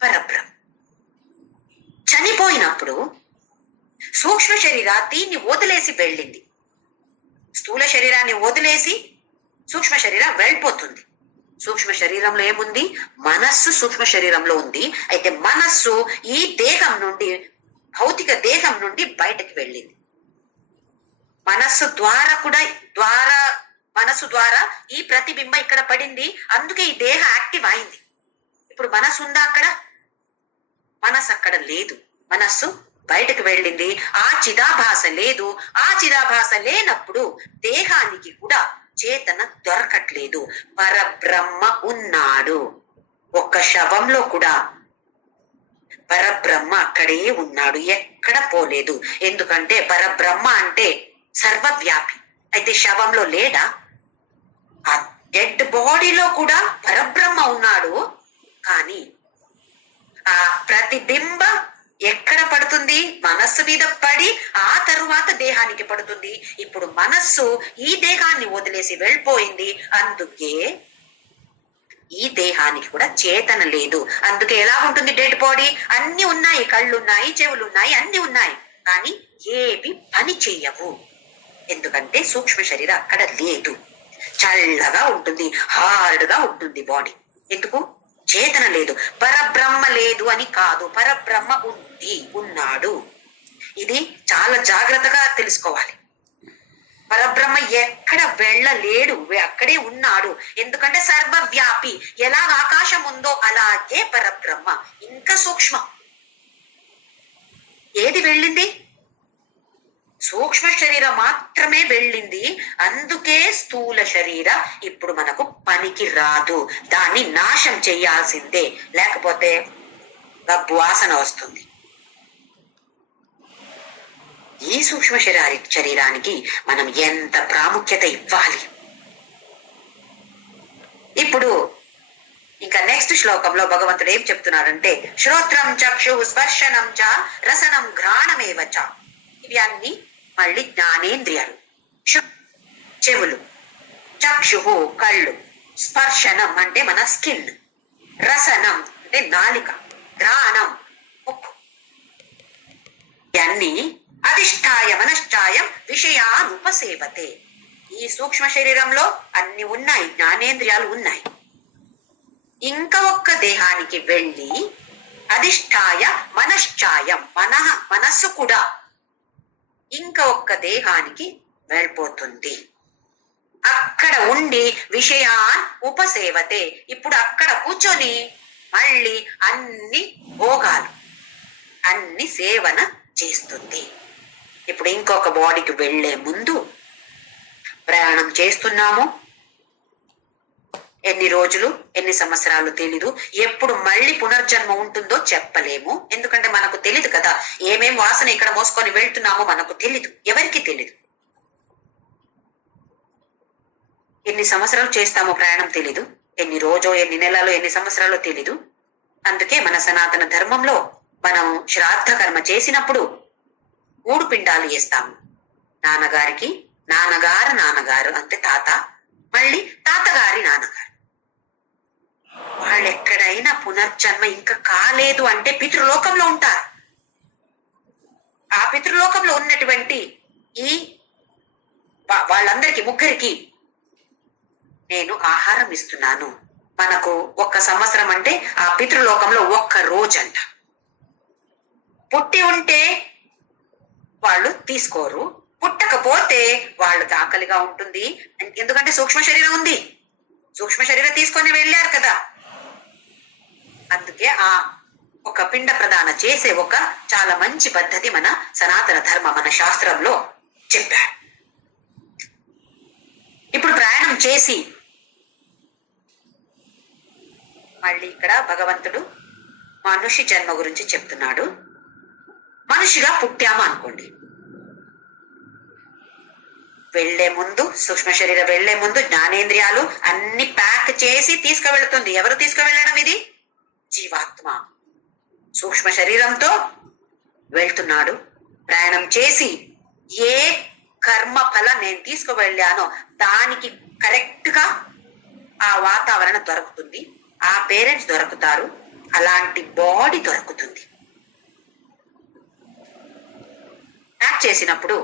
పరబ్రహ్మ. చనిపోయినప్పుడు సూక్ష్మ శరీర దీన్ని వదిలేసి వెళ్ళింది, స్థూల శరీరాన్ని వదిలేసి సూక్ష్మ శరీరం వెళ్ళిపోతుంది. సూక్ష్మ శరీరంలో ఏముంది? మనస్సు సూక్ష్మ శరీరంలో ఉంది. అయితే మనస్సు ఈ దేహం నుండి, భౌతిక దేహం నుండి బయటకు వెళ్ళింది. మనస్సు ద్వారా కూడా మనస్సు ద్వారా ఈ ప్రతిబింబ ఇక్కడ పడింది, అందుకే ఈ దేహ యాక్టివ్ అయింది. ఇప్పుడు మనస్సు ఉందా అక్కడ? మనస్సు అక్కడ లేదు, మనస్సు బయటకు వెళ్ళింది. ఆ చిదాభాస లేదు. ఆ చిదాభాస లేనప్పుడు దేహానికి కూడా చేతన దొరకట్లేదు. పరబ్రహ్మ ఉన్నాడు. ఒక్క శవంలో కూడా పరబ్రహ్మ అక్కడే ఉన్నాడు, ఎక్కడ పోలేదు. ఎందుకంటే పరబ్రహ్మ అంటే సర్వవ్యాపి. అయితే శవంలో లేడా? ఆ డెడ్ బాడీలో కూడా పరబ్రహ్మ ఉన్నాడు. కానీ ఆ ప్రతిబింబ ఎక్కడ పడుతుంది? మనస్సు మీద పడి ఆ తరువాత దేహానికి పడుతుంది. ఇప్పుడు మనస్సు ఈ దేహాన్ని వదిలేసి వెళ్ళిపోయింది, అందుకే ఈ దేహానికి కూడా చేతన లేదు. అందుకే ఎలా ఉంటుంది డెడ్ బాడీ? అన్ని ఉన్నాయి, కళ్ళున్నాయి, చెవులున్నాయి, అన్ని ఉన్నాయి, కానీ ఏవి పని చెయ్యవు. ఎందుకంటే సూక్ష్మ శరీరం అక్కడ లేదు. చల్లగా ఉంటుంది, హార్డ్ గా ఉంటుంది బాడీ. ఎందుకు? చేతన లేదు. పరబ్రహ్మ లేదు అని కాదు, పరబ్రహ్మ ఉన్నాడు. ఇది చాలా జాగ్రత్తగా తెలుసుకోవాలి. పరబ్రహ్మ ఎక్కడ వెళ్ళలేడు, అక్కడే ఉన్నాడు. ఎందుకంటే సర్వవ్యాపి. ఎలా ఆకాశం ఉందో అలాగే పరబ్రహ్మ ఇంకా సూక్ష్మం. ఏది వెళ్ళింది? సూక్ష్మ శరీరం మాత్రమే వెళ్ళింది. అందుకే స్థూల శరీర ఇప్పుడు మనకు పనికి రాదు. దాన్ని నాశం చెయ్యాల్సిందే, లేకపోతే గబ్బు వాసన వస్తుంది. ఈ సూక్ష్మ శరీరానికి మనం ఎంత ప్రాముఖ్యత ఇవ్వాలి. ఇప్పుడు ఇంకా నెక్స్ట్ శ్లోకంలో భగవంతుడు ఏం చెప్తున్నారంటే, శ్రోత్రం చక్షు స్పర్శనం చ రసనం ఘ్రాణమేవ చ. ఇవి అన్ని మళ్ళీ జ్ఞానేంద్రియాలు. చెవులు, చక్షు కళ్ళు, స్పర్శనం అంటే మన స్కిన్, రసనం అంటే నాలిక, ఘ్రాణం ముక్కు. ఇవన్నీ అధిష్టాయ మనశ్చాయం విషయానుపసేవతే. ఈ సూక్ష్మ శరీరంలో అన్ని ఉన్నాయి, జ్ఞానేంద్రియాలు ఉన్నాయి. ఇంకా ఒక్క దేహానికి వెళ్ళి అధిష్టాయ మనశ్చాయం, మనస్సు కూడా ఇంకా ఒక్క దేహానికి వెళ్ళిపోతుంది. అక్కడ ఉండి విషయాన్ ఉపసేవతే. ఇప్పుడు అక్కడ కూర్చొని మళ్ళీ అన్ని భోగాలు, అన్ని సేవన చేస్తుంది. ఇప్పుడు ఇంకొక బాడీకి వెళ్లే ముందు ప్రయాణం చేస్తున్నాము. ఎన్ని రోజులు, ఎన్ని సంవత్సరాలు తెలీదు. ఎప్పుడు మళ్ళీ పునర్జన్మ ఉంటుందో చెప్పలేము. ఎందుకంటే మనకు తెలీదు కదా, ఏమేం వాసన ఇక్కడ మోసుకొని వెళ్తున్నామో మనకు తెలీదు, ఎవరికి తెలీదు. ఎన్ని సంవత్సరాలు చేస్తామో ప్రయాణం తెలీదు, ఎన్ని రోజో, ఎన్ని నెలలో, ఎన్ని సంవత్సరాలు తెలీదు. అందుకే మన సనాతన ధర్మంలో మనం శ్రాద్ధ కర్మ చేసినప్పుడు 3 పిండాలు వేస్తాము. నాన్నగారికి, నాన్నగారు అంటే తాత, మళ్ళీ తాతగారి నాన్నగారు. వాళ్ళు ఎక్కడైనా పునర్జన్మ ఇంకా కాలేదు అంటే పితృలోకంలో ఉంటారు. ఆ పితృలోకంలో ఉన్నటువంటి ఈ వాళ్ళందరికీ, ముగ్గురికి నేను ఆహారం ఇస్తున్నాను. మనకు 1 సంవత్సరం అంటే ఆ పితృలోకంలో 1 రోజంట. పుట్టి ఉంటే వాళ్ళు తీసుకోరు, పుట్టకపోతే వాళ్ళకి ఆకలిగా ఉంటుంది. ఎందుకంటే సూక్ష్మ శరీరం ఉంది, సూక్ష్మ శరీరం తీసుకొని వెళ్ళారు కదా. అందుకే ఆ ఒక పిండ ప్రదాన చేసే ఒక చాలా మంచి పద్ధతి మన సనాతన ధర్మ, మన శాస్త్రంలో చెప్పారు. ఇప్పుడు ప్రయాణం చేసి మళ్ళీ ఇక్కడ భగవంతుడు మనుష్య జన్మ గురించి చెప్తున్నాడు. మనిషిగా పుట్టాము అనుకోండి. వెళ్లే ముందు సూక్ష్మ శరీరం వెళ్లే ముందు జ్ఞానేంద్రియాలు అన్ని ప్యాక్ చేసి తీసుకువెళ్తుంది. ఎవరు తీసుకువెళ్ళడం? ఇది జీవాత్మ సూక్ష్మ శరీరంతో వెళ్తున్నాడు. ప్రయాణం చేసి ఏ కర్మ ఫలం నేను తీసుకువెళ్ళానో దానికి కరెక్ట్ గా ఆ వాతావరణం దొరుకుతుంది, ఆ పేరెంట్స్ దొరుకుతారు, అలాంటి బాడీ దొరుకుతుంది. ప్యాక్ చేసినప్పుడు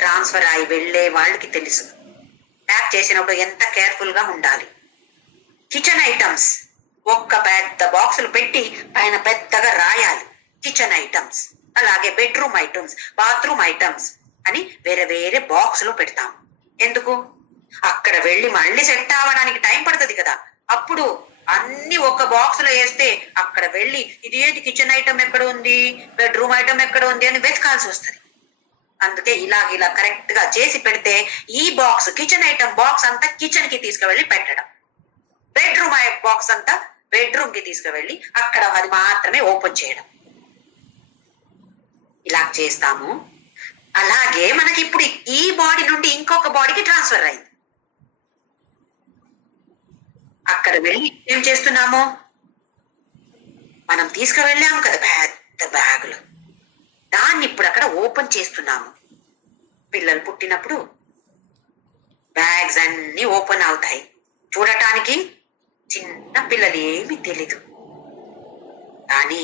ట్రాన్స్ఫర్ అయి వెళ్లే వాళ్ళకి తెలుసు ప్యాక్ చేసినప్పుడు ఎంత కేర్ఫుల్ గా ఉండాలి. కిచెన్ ఐటమ్స్ ఒక్క పెద్ద బాక్సులు పెట్టి పైన పెద్దగా రాయాలి కిచెన్ ఐటమ్స్. అలాగే బెడ్రూమ్ ఐటమ్స్, బాత్రూమ్ ఐటమ్స్ అని వేరే వేరే బాక్స్ లో పెడతాం. ఎందుకు? అక్కడ వెళ్ళి మళ్ళీ సెట్ అవ్వడానికి టైం పడుతుంది కదా. అప్పుడు అన్ని ఒక బాక్స్ లో వేస్తే అక్కడ వెళ్ళి ఇదేంటి కిచెన్ ఐటమ్ ఎక్కడ ఉంది, బెడ్రూమ్ ఐటమ్ ఎక్కడ ఉంది అని వెతకాల్సి వస్తుంది. అందుకే ఇలా కరెక్ట్ గా చేసి పెడితే ఈ బాక్స్ కిచెన్ ఐటమ్ బాక్స్ అంతా కిచెన్ కి తీసుకువెళ్ళి పెట్టడం, బెడ్రూమ్ బాక్స్ అంతా బెడ్రూమ్ కి తీసుకువెళ్ళి అక్కడ అది మాత్రమే ఓపెన్ చేయడం. ఇలా చేస్తాము. అలాగే మనకి ఇప్పుడు ఈ బాడీ నుండి ఇంకొక బాడీకి ట్రాన్స్ఫర్ అయింది. అక్కడ వెళ్ళి ఏం చేస్తున్నాము? మనం తీసుకువెళ్ళాము కదా పెద్ద బ్యాగులు, దాన్ని ఇప్పుడు అక్కడ ఓపెన్ చేస్తున్నాము. పిల్లలు పుట్టినప్పుడు బ్యాగ్స్ అన్ని ఓపెన్ అవుతాయి. చూడటానికి చిన్న పిల్లలు ఏమీ తెలీదు, కానీ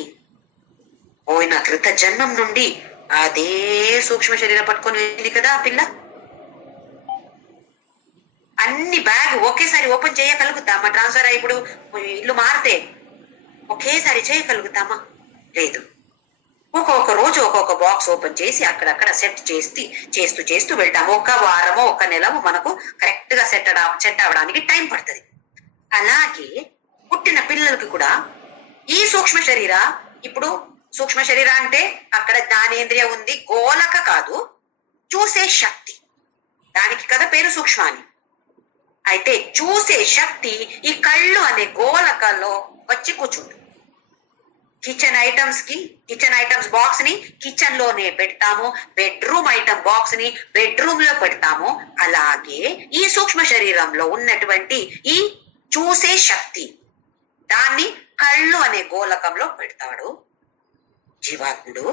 పోయిన కృత జన్మం నుండి అదే సూక్ష్మ శరీరం పట్టుకొని వెళ్ళింది కదా ఆ పిల్ల. అన్ని బ్యాగ్ ఒకేసారి ఓపెన్ చేయగలుగుతామా? ట్రాన్స్ఫర్ అయ్యి ఇప్పుడు ఇల్లు మారితే ఒకేసారి చేయగలుగుతామా? లేదు. ఒక్కొక్క రోజు ఒక్కొక్క బాక్స్ ఓపెన్ చేసి అక్కడక్కడ సెట్ చేస్తూ వెళ్తాము. ఒక వారమో ఒక నెలమో మనకు కరెక్ట్ గా సెట్ అవడానికి టైం పడుతుంది. అలాగే పుట్టిన పిల్లలకి కూడా ఈ సూక్ష్మ శరీర ఇప్పుడు సూక్ష్మ శరీర అంటే అక్కడ జ్ఞానేంద్రియ ఉంది, గోలక కాదు, చూసే శక్తి, దానికి కదా పేరు సూక్ష్మ అని. అయితే చూసే శక్తి ఈ కళ్ళు అనే గోలకలో వచ్చి కూర్చుంటుంది. కిచెన్ ఐటమ్స్ బాక్స్ ని కిచెన్ లోనే పెడతాము, బెడ్రూమ్ ఐటమ్ బాక్స్ ని బెడ్రూమ్ లో పెడతాము. అలాగే ఈ సూక్ష్మ శరీరంలో ఉన్నటువంటి ఈ చూసే శక్తి దాన్ని కళ్ళు అనే గోలకంలో పెడతాడు జీవాత్ముడు.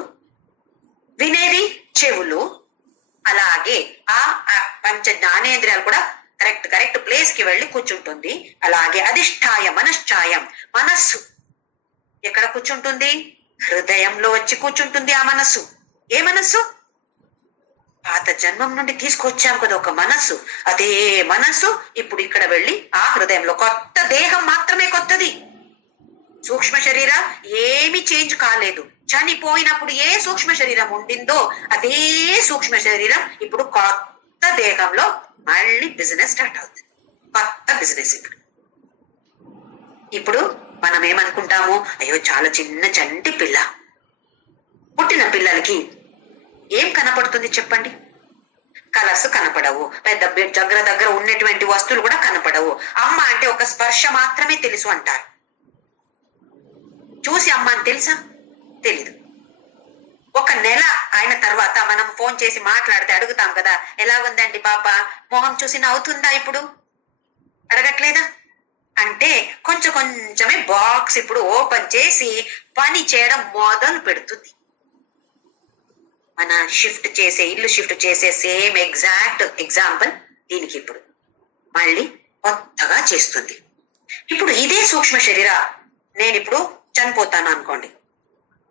వినేది చెవులు, అలాగే ఆ పంచ జ్ఞానేంద్రియాలు కూడా కరెక్ట్ ప్లేస్ కి వెళ్ళి కూర్చుంటుంది. అలాగే అధిష్టాయం మనశ్చాయం, మనస్సు ఎక్కడ కూర్చుంటుంది? హృదయంలో వచ్చి కూర్చుంటుంది ఆ మనస్సు. ఏ మనస్సు? పాత జన్మం నుండి తీసుకొచ్చాం కదా ఒక మనస్సు, అదే మనస్సు ఇప్పుడు ఇక్కడ వెళ్ళి ఆ హృదయంలో, కొత్త దేహం మాత్రమే కొత్తది. సూక్ష్మ శరీరం ఏమి చేంజ్ కాలేదు. చనిపోయినప్పుడు ఏ సూక్ష్మ శరీరం ఉండిందో అదే సూక్ష్మ శరీరం ఇప్పుడు కొత్త దేహంలో మళ్ళీ బిజినెస్ స్టార్ట్ అవుతుంది. కొత్త బిజినెస్ ఇప్పుడు మనం ఏమనుకుంటాము? అయ్యో చాలా చిన్న చంటి పిల్ల. పుట్టిన పిల్లలకి ఏం కనపడుతుంది చెప్పండి? కలర్స్ కనపడవు, పెద్ద దగ్గర ఉన్నటువంటి వస్తువులు కూడా కనపడవు. అమ్మ అంటే ఒక స్పర్శ మాత్రమే తెలుసు అంటారు. చూసి అమ్మ అని తెలుసా? తెలీదు. ఒక నెల అయిన తర్వాత మనం ఫోన్ చేసి మాట్లాడితే అడుగుతాం కదా, ఎలా ఉందండి పాప, మొహం చూసి నవ్వుతుందా? ఇప్పుడు అడగట్లేదా? అంటే కొంచెమే బాక్స్ ఇప్పుడు ఓపెన్ చేసి పని చేయడం మొదలు పెడుతుంది. మన ఇల్లు షిఫ్ట్ చేసే సేమ్ ఎగ్జాక్ట్ ఎగ్జాంపుల్ దీనికి ఇప్పుడు మళ్ళీ కొత్తగా చేస్తుంది. ఇప్పుడు ఇదే సూక్ష్మ శరీర నేను ఇప్పుడు చనిపోతాను అనుకోండి,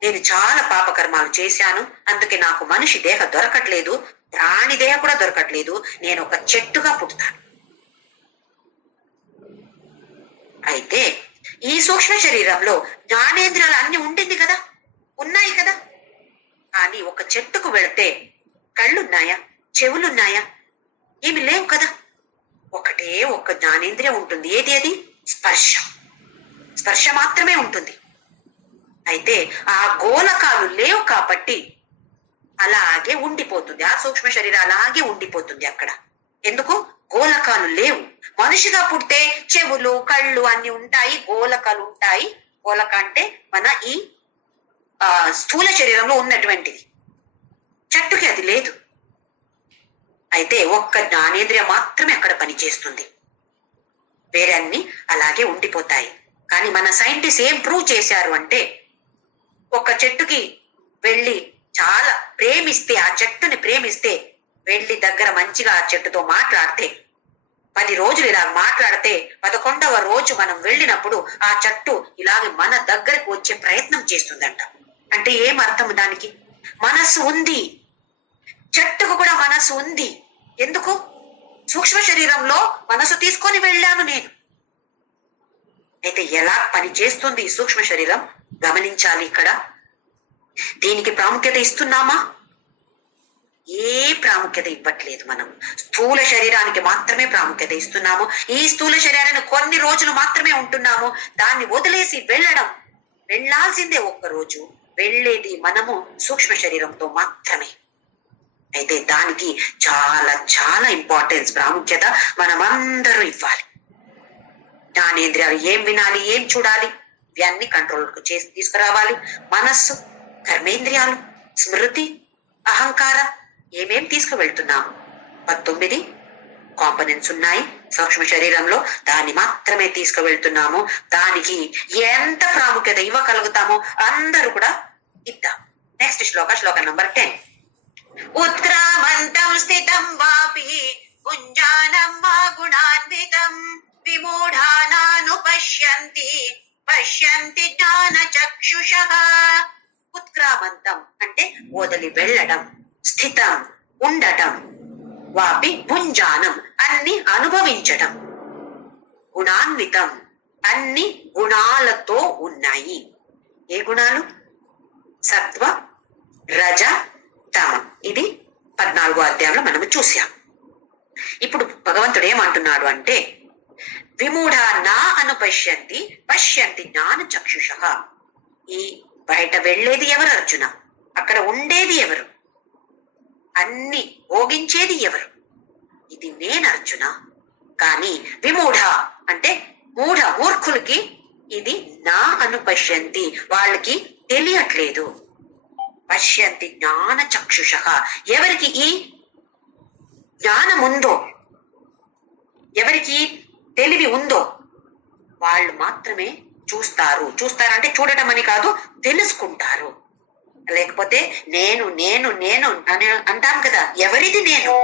నేను చాలా పాపకర్మాలు చేశాను, అందుకే నాకు మనిషి దేహ దొరకట్లేదు, ప్రాణి దేహ కూడా దొరకట్లేదు, నేను ఒక చెట్టుగా పుట్టుతాను. అయితే ఈ సూక్ష్మ శరీరంలో జ్ఞానేంద్రియాలు అన్ని ఉండింది కదా, ఉన్నాయి కదా. కానీ ఒక చెట్టుకు వెళితే కళ్ళున్నాయా, చెవులున్నాయా? ఏమి లేవు కదా. ఒకటే ఒక్క జ్ఞానేంద్రియం ఉంటుంది. ఏది? అది స్పర్శ మాత్రమే ఉంటుంది. అయితే ఆ గోలకాలు లేవు కాబట్టి అలాగే ఉండిపోతుంది. ఆ సూక్ష్మ శరీరం అలాగే ఉండిపోతుంది అక్కడ. ఎందుకు? గోలకాలు లేవు. మనిషిగా పుడితే చెవులు కళ్ళు అన్ని ఉంటాయి, గోలకాలు ఉంటాయి. గోలక అంటే మన ఈ స్థూల శరీరంలో ఉన్నటువంటిది. అది లేదు. అయితే ఒక్క జ్ఞానేంద్రియం మాత్రమే అక్కడ పనిచేస్తుంది, వేరే అన్ని అలాగే ఉండిపోతాయి. కానీ మన సైంటిస్ట్ ఏం ప్రూవ్ చేశారు అంటే, ఒక చెట్టుకి వెళ్ళి చాలా ప్రేమిస్తే, ఆ చెట్టుని ప్రేమిస్తే వెళ్ళి దగ్గర మంచిగా ఆ చెట్టుతో మాట్లాడితే, 10 రోజులు ఇలా మాట్లాడితే 11వ రోజు మనం వెళ్ళినప్పుడు ఆ చెట్టు ఇలాగే మన దగ్గరకు వచ్చే ప్రయత్నం చేస్తుందంట. అంటే ఏం అర్థం దానికి? మనస్సు ఉంది, చెట్టుకు కూడా మనస్సు ఉంది. ఎందుకు? సూక్ష్మ శరీరంలో మనసు తీసుకొని వెళ్ళాను నేను. అయితే ఎలా పని చేస్తుంది ఈ సూక్ష్మ శరీరం గమనించాలి. ఇక్కడ దీనికి ప్రాముఖ్యత ఇస్తున్నామా? ఏ ప్రాముఖ్యత ఇవ్వట్లేదు. మనం స్థూల శరీరానికి మాత్రమే ప్రాముఖ్యత ఇస్తున్నాము. ఈ స్థూల శరీరాన్ని కొన్ని రోజులు మాత్రమే ఉంటున్నాము. దాన్ని వదిలేసి వెళ్ళాల్సిందే ఒక్క రోజు. వెళ్ళేది మనము సూక్ష్మ శరీరంతో మాత్రమే. అయితే దానికి చాలా చాలా ఇంపార్టెన్స్, ప్రాముఖ్యత మనమందరూ ఇవ్వాలి. జ్ఞానేంద్రియాలు ఏం వినాలి, ఏం చూడాలి, ఇవన్నీ కంట్రోల్కు చేసి తీసుకురావాలి. మనస్సు, కర్మేంద్రియాలు, స్మృతి, అహంకారం ఏమేం తీసుకువెళ్తున్నాము? 19 కాంపనెంట్స్ ఉన్నాయి సూక్ష్మ శరీరంలో. దాన్ని మాత్రమే తీసుకువెళ్తున్నాము. దానికి ఎంత ప్రాముఖ్యత ఇవ్వగలుగుతామో అందరూ కూడా ఇద్దాం. నెక్స్ట్ శ్లోకం నంబర్ 10. ఉత్క్రామంతం స్థితం వాపి పుంజానం వా గుణాన్వితం విమూఢానాను పశ్యంతి జ్ఞాన చక్షుషః. ఉత్క్రామంతం అంటే వదిలి వెళ్ళడం, స్థితం ఉండటం, వాపి భుంజానం అన్ని అనుభవించడం, గుణాన్వితం అన్ని గుణాలతో ఉన్నాయి. ఏ గుణాలు? సత్వ, రజ, తమ. ఇది 14వ అధ్యాయంలో మనము చూసాం. ఇప్పుడు భగవంతుడు ఏమంటున్నాడు అంటే, విమూఢ నా పశ్యంతి జ్ఞాన చక్షుషః. ఈ బయట వెళ్ళేది ఎవరు అర్జున? అక్కడ ఉండేది ఎవరు? అన్ని భోగించేది ఎవరు? ఇది నేను అర్జున. కానీ విమూఢ అంటే మూర్ఖులకి ఇది నా అనుపశ్యంతి, వాళ్ళకి తెలియట్లేదు. పశ్యంతి జ్ఞాన చక్షుషః. ఎవరికి ఈ జ్ఞానం ఉందో, ఎవరికి తెలివి ఉందో వాళ్ళు మాత్రమే చూస్తారంటే చూడటం అని కాదు, తెలుసుకుంటారు. లేకపోతే నేను అని అంటాం కదా, ఎవరిది నేను?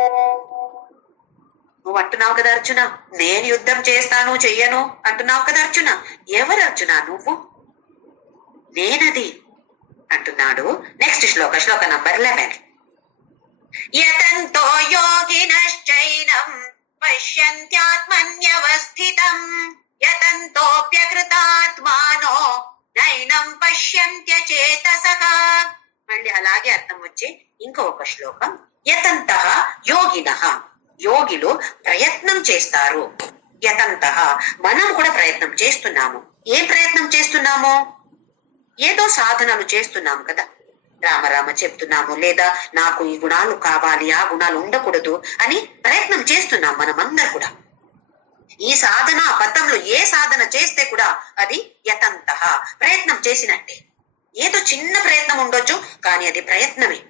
నువ్వు అంటున్నావు కదా అర్జున, నేను యుద్ధం చేస్తాను చెయ్యను అంటున్నావు కదా అర్జున. ఎవరు అర్జున నువ్వు? నేనది అంటున్నాడు. నెక్స్ట్ శ్లోకం నంబర్ 11. యతంతో యోగినశ్చైనం పశ్యంత్యాత్మన్యవస్థితం యతంతోప్యకృతాత్మానో నైనం పశ్యంత్యచేతసః. మళ్ళీ అలాగే అర్థం వచ్చి ఇంకొక శ్లోకం. యతంతః యోగినః, యోగిలు ప్రయత్నం చేస్తారు. యతంతః మనం కూడా ప్రయత్నం చేస్తున్నాము. ఏం ప్రయత్నం చేస్తున్నాము? ఏదో సాధనలు చేస్తున్నాము కదా, రామరామ చెప్తున్నాము, లేదా నాకు ఈ గుణాలు కావాలి, ఆ గుణాలు ఉండకూడదు అని ప్రయత్నం చేస్తున్నాం మనమందరూ కూడా. ఈ సాధన పథంలో ఏ సాధన చేస్తే కూడా అది యతంతః, ప్రయత్నం చేసినట్టే. ఏదో చిన్న ప్రయత్నం ఉండొచ్చు, కానీ అది ప్రయత్నమే.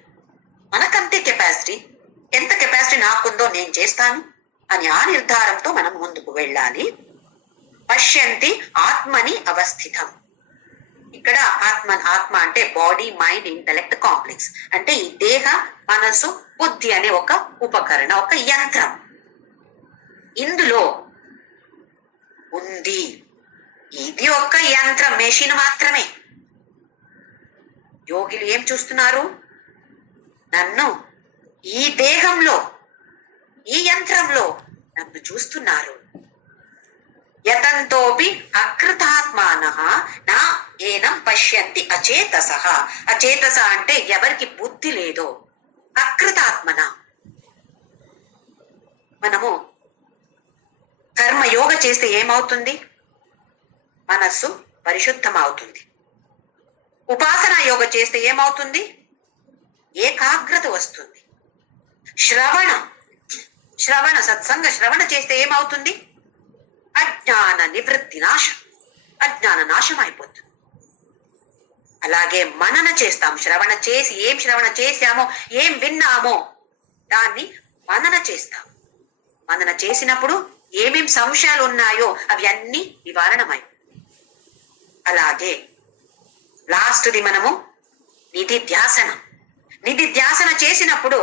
మనకంతే కెపాసిటీ, ఎంత కెపాసిటీ నాకుందో నేను చేస్తాను అని ఆ నిర్ధారంతో మనం ముందుకు వెళ్ళాలి. పశ్యంతి ఆత్మని అవస్థితం. ఇక్కడ ఆత్మ అంటే బాడీ, మైండ్, ఇంటెలెక్ట్ కాంప్లెక్స్. అంటే ఈ దేహ, మనసు, బుద్ధి అనే ఒక ఉపకరణ, ఒక యంత్రం ఇందులో ఉంది. ఇది ఒక యంత్రం, మెషిన్ మాత్రమే. యోగిలు ఏం చూస్తున్నారు? నన్ను ఈ దేహంలో, ఈ యంత్రంలో నన్ను చూస్తున్నారు. యతంతోపి అకృతాత్మానః నా ఏనం పశ్యంతి అచేతసః. అచేతస అంటే ఎవరికి బుద్ధి లేదో, అకృతాత్మన. మనము కర్మయోగ చేస్తే ఏమవుతుంది? మనస్సు పరిశుద్ధం అవుతుంది. ఉపాసన యోగ చేస్తే ఏమవుతుంది? ఏకాగ్రత వస్తుంది. సత్సంగ శ్రవణ చేస్తే ఏమవుతుంది? అజ్ఞాన నివృత్తి నాశం, అజ్ఞాన నాశం అయిపోతుంది. అలాగే మనన చేస్తాం. శ్రవణ చేసి ఏం శ్రవణ చేశామో, ఏం విన్నామో దాన్ని మనన చేస్తాం. మనన చేసినప్పుడు ఏమేం సంశయాలు ఉన్నాయో అవి అన్ని నివారణమై. అలాగే లాస్ట్ది మనము నిధిధ్యాసన. నిధిధ్యాసన చేసినప్పుడు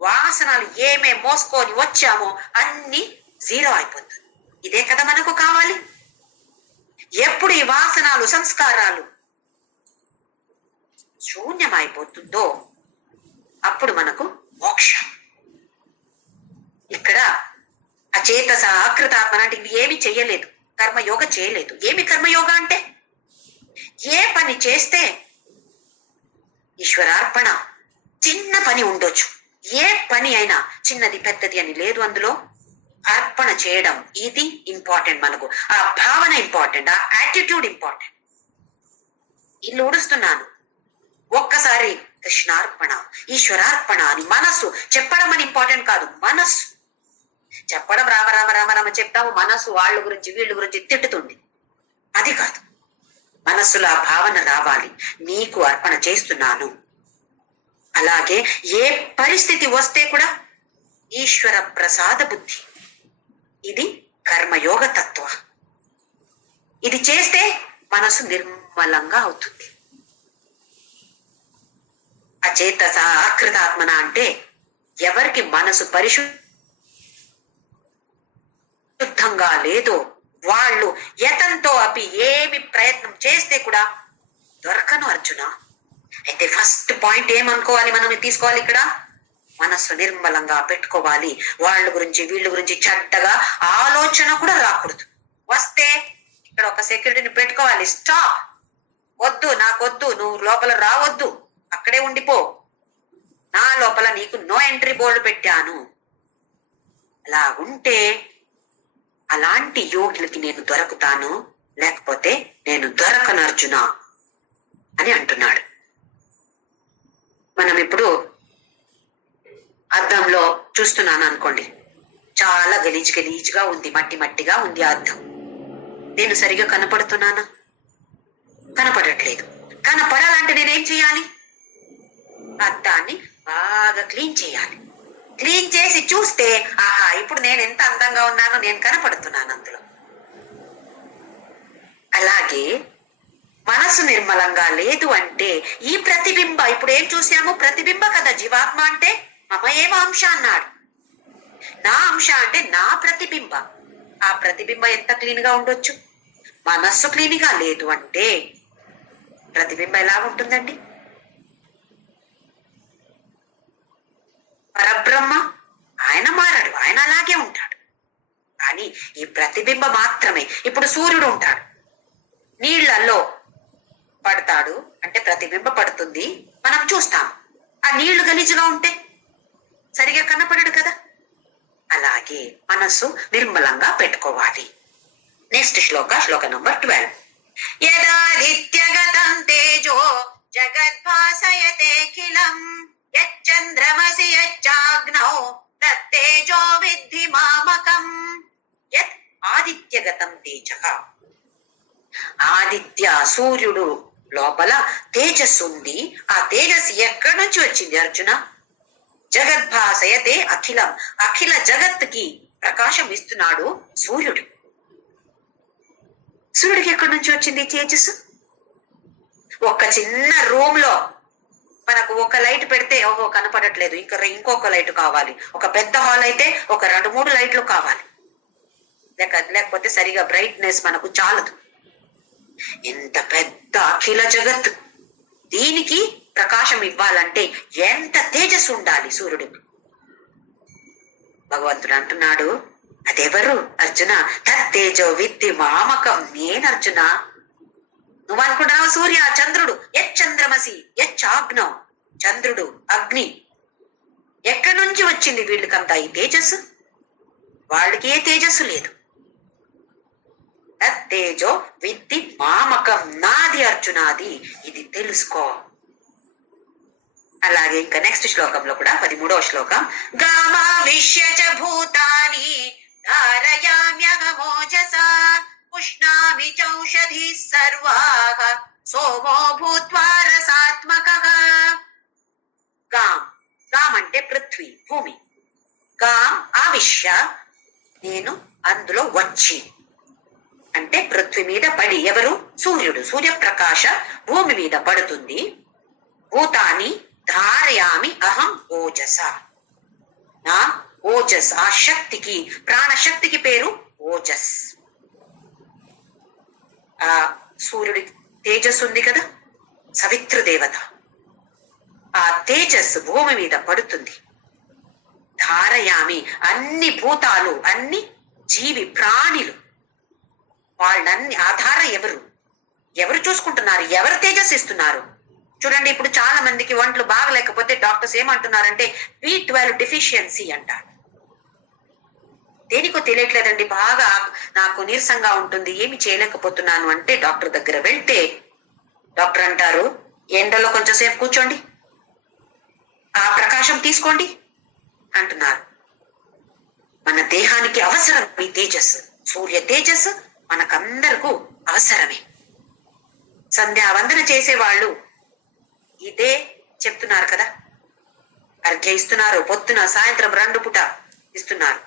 వాసనలు ఏమేం మోసుకొని వచ్చామో అన్ని జీరో అయిపోతుంది. ఇదే కదా మనకు కావాలి. ఎప్పుడు ఈ వాసనాలు సంస్కారాలు శూన్యమైపోతుందో అప్పుడు మనకు మోక్షం. ఇక్కడ అచేతస అకృతాత్మ అంటే ఇవి ఏమి చెయ్యలేదు, కర్మయోగ చేయలేదు. ఏమి కర్మయోగ అంటే ఏ పని చేస్తే ఈశ్వరార్పణ. చిన్న పని ఉండొచ్చు, ఏ పని అయినా చిన్నది పెద్దది అని లేదు, అందులో అర్పణ చేయడం ఇది ఇంపార్టెంట్. మనకు ఆ భావన ఇంపార్టెంట్, ఆ యాటిట్యూడ్ ఇంపార్టెంట్. ఇల్లు ఉడుస్తున్నాను, ఒక్కసారి కృష్ణార్పణ ఈశ్వరార్పణ అని మనస్సు చెప్పడం అని ఇంపార్టెంట్ కాదు. మనస్సు చెప్పడం రామ రామ రామ రామ చెప్తాము, మనస్సు వాళ్ళ గురించి వీళ్ళ గురించి తిట్టుతుంది, అది కాదు. మనస్సులో ఆ భావన రావాలి, నీకు అర్పణ చేస్తున్నాను. అలాగే ఏ పరిస్థితి వస్తే కూడా ఈశ్వర ప్రసాద బుద్ధి, ఇది కర్మయోగ తత్వ. ఇది చేస్తే మనసు నిర్మలంగా అవుతుంది. అచేతస ఆకృతాత్మన అంటే ఎవరికి మనసు పరిశుద్ధంగా లేదో వాళ్ళు యతంతో అవి ఏమి ప్రయత్నం చేస్తే కూడా దొరకను అర్జున. అయితే ఫస్ట్ పాయింట్ ఏమనుకోవాలి, మనం తీసుకోవాలి ఇక్కడ, మనస్సు నిర్మలంగా పెట్టుకోవాలి. వాళ్ళ గురించి వీళ్ళ గురించి చెడ్డగా ఆలోచన కూడా రాకూడదు. వస్తే ఇక్కడ ఒక సెక్యూరిటీని పెట్టుకోవాలి. స్టాప్, వద్దు, నాకొద్దు, నువ్వు లోపల రావద్దు, అక్కడే ఉండిపో, నా లోపల నీకు నో ఎంట్రీ బోర్డు పెట్టాను. అలా ఉంటే అలాంటి యోగులకి నేను దొరుకుతాను, లేకపోతే నేను దొరకను అర్జున అని అంటున్నాడు. మనం ఇప్పుడు అద్దంలో చూస్తున్నాను అనుకోండి, చాలా గలీజ్గా ఉంది, మట్టి మట్టిగా ఉంది ఆ అద్దం. నేను సరిగా కనపడుతున్నానా? కనపడట్లేదు. కనపడాలంటే నేనేం చేయాలి? అద్దాన్ని బాగా క్లీన్ చేయాలి. క్లీన్ చేసి చూస్తే ఆహా, ఇప్పుడు నేను ఎంత అందంగా ఉన్నానో నేను కనపడుతున్నాను అందులో. అలాగే మనసు నిర్మలంగా లేదు అంటే ఈ ప్రతిబింబ, ఇప్పుడు ఏం చూసాము, ప్రతిబింబ కదా జీవాత్మ అంటే. మమ ఏవ అంశ అన్నాడు, నా అంశ అంటే నా ప్రతిబింబ. ఆ ప్రతిబింబ ఎంత క్లీన్ గా ఉండొచ్చు? మనస్సు క్లీన్ గా లేదు అంటే ప్రతిబింబ ఎలా ఉంటుందండి? పరబ్రహ్మ ఆయన మారాడు, ఆయన అలాగే ఉంటాడు. కానీ ఈ ప్రతిబింబ మాత్రమే. ఇప్పుడు సూర్యుడు ఉంటాడు, నీళ్లలో పడతాడు అంటే ప్రతిబింబ పడుతుంది, మనం చూస్తాం. ఆ నీళ్లు గలీజుగా ఉంటే సరిగా కనపడడు కదా. అలాగే మనస్సు నిర్మలంగా పెట్టుకోవాలి. నెక్స్ట్ శ్లోక నంబర్ 12. యదాదిత్యగతం తేజో జగద్భాసయతేఖిలం యచ్చంద్రమసి యచ్చాగ్నౌ తత్తేజో విద్ధి మామకం. యత్ ఆదిత్యగతం తేజః, ఆదిత్య సూర్యుడు లోపల తేజస్సు ఉంది. ఆ తేజస్సు ఎక్కడి నుంచి వచ్చింది అర్జున? జగద్భాసయతే అఖిలం, అఖిల జగత్తుకి ప్రకాశం ఇస్తున్నాడు సూర్యుడు. సూర్యుడికి ఎక్కడి నుంచి వచ్చింది తేజస్సు? ఒక చిన్న రూమ్ లో మనకు ఒక లైట్ పెడితే ఓహో కనపడట్లేదు, ఇంకొక లైట్ కావాలి. ఒక పెద్ద హాల్ అయితే ఒక 2-3 లైట్లు కావాలి, లేకపోతే సరిగా బ్రైట్నెస్ మనకు చాలదు. ఎంత పెద్ద అఖిల జగత్, దీనికి ప్రకాశం ఇవ్వాలంటే ఎంత తేజస్సు ఉండాలి సూర్యుడికి. భగవంతుడు అంటున్నాడు, అదెవరు అర్జున? తత్తేజో విద్ధి మామకం. నేను అర్జున, నువ్వు అనుకుంటున్నావు సూర్య చంద్రుడు, యచ్చంద్రమసి యచ్చాగ్నం, చంద్రుడు అగ్ని. ఎక్కడి నుంచి వచ్చింది వీళ్ళకంతా ఈ తేజస్సు? వాళ్ళకి ఏ తేజస్సు లేదు. తత్తేజో విద్ధి మామకం, నాది అర్జునాది, ఇది తెలుసుకో. అలాగే ఇంకా నెక్స్ట్ శ్లోకంలో కూడా 13వ శ్లోకం, గామావిష్య చ భూతాని ధారయామ్యహమోజసా పుష్ణామి చౌషధి సర్వాః సోమో భూత్వా రసాత్మకః. గాం, గాం అంటే పృథ్వీ, భూమి. గాం ఆవిశ్య, నేను అందులో వచ్చి, అంటే పృథ్వీ మీద పడి. ఎవరు? సూర్యుడు. సూర్యప్రకాశ భూమి మీద పడుతుంది. భూతాన్ని ధారయామి అహం ఓజస. నా ఓజస్, ఆ శక్తికి, ప్రాణశక్తికి పేరు ఓజస్. ఆ సూర్యుడి తేజస్సు ఉంది కదా, సవితృదేవత. ఆ తేజస్సు భూమి మీద పడుతుంది. ధారయామి, అన్ని భూతాలు, అన్ని జీవి ప్రాణులు, వాళ్ళన్ని ఆధార ఎవరు? ఎవరు చూసుకుంటున్నారు? ఎవరు తేజస్సు ఇస్తున్నారు? చూడండి, ఇప్పుడు చాలా మందికి ఒంట్లు బాగలేకపోతే డాక్టర్స్ ఏమంటున్నారంటే B12 డెఫిషియన్సీ అంటారు. దేనికో తెలియట్లేదండి, బాగా నాకు నీరసంగా ఉంటుంది, ఏమి చేయలేకపోతున్నాను అంటే డాక్టర్ దగ్గర వెళ్తే డాక్టర్ అంటారు, ఎండలో కొంచెం సేపు కూర్చోండి, ఆ ప్రకాశం తీసుకోండి అంటున్నారు. మన దేహానికి అవసరం ఈ తేజస్సు, సూర్య తేజస్సు మనకందరకు అవసరమే. సంధ్యావందన చేసేవాళ్ళు ఇదే చెప్తున్నారు కదా, అర్ఘ్య ఇస్తున్నారు, పొద్దున సాయంత్రం 2 పూట ఇస్తున్నారు.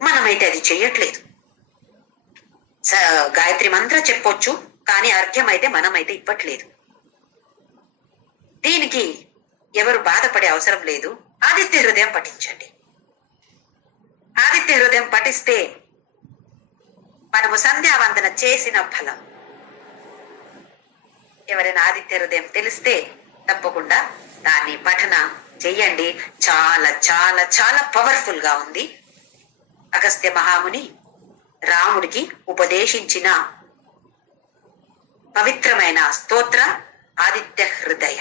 మనమైతే అది చెయ్యట్లేదు. గాయత్రి మంత్ర చెప్పొచ్చు, కానీ అర్ఘ్యం అయితే మనమైతే ఇవ్వట్లేదు. దీనికి ఎవరు బాధపడే అవసరం లేదు. ఆదిత్య హృదయం పఠించండి. ఆదిత్య హృదయం పఠిస్తే మనము సంధ్యావందన చేసిన ఫలం. ఎవరైనా ఆదిత్య హృదయం తెలిస్తే తప్పకుండా దాన్ని పఠన చెయ్యండి. చాలా చాలా చాలా పవర్ఫుల్ గా ఉంది. అగస్త్య మహాముని రాముడికి ఉపదేశించిన పవిత్రమైన స్తోత్ర ఆదిత్య హృదయ.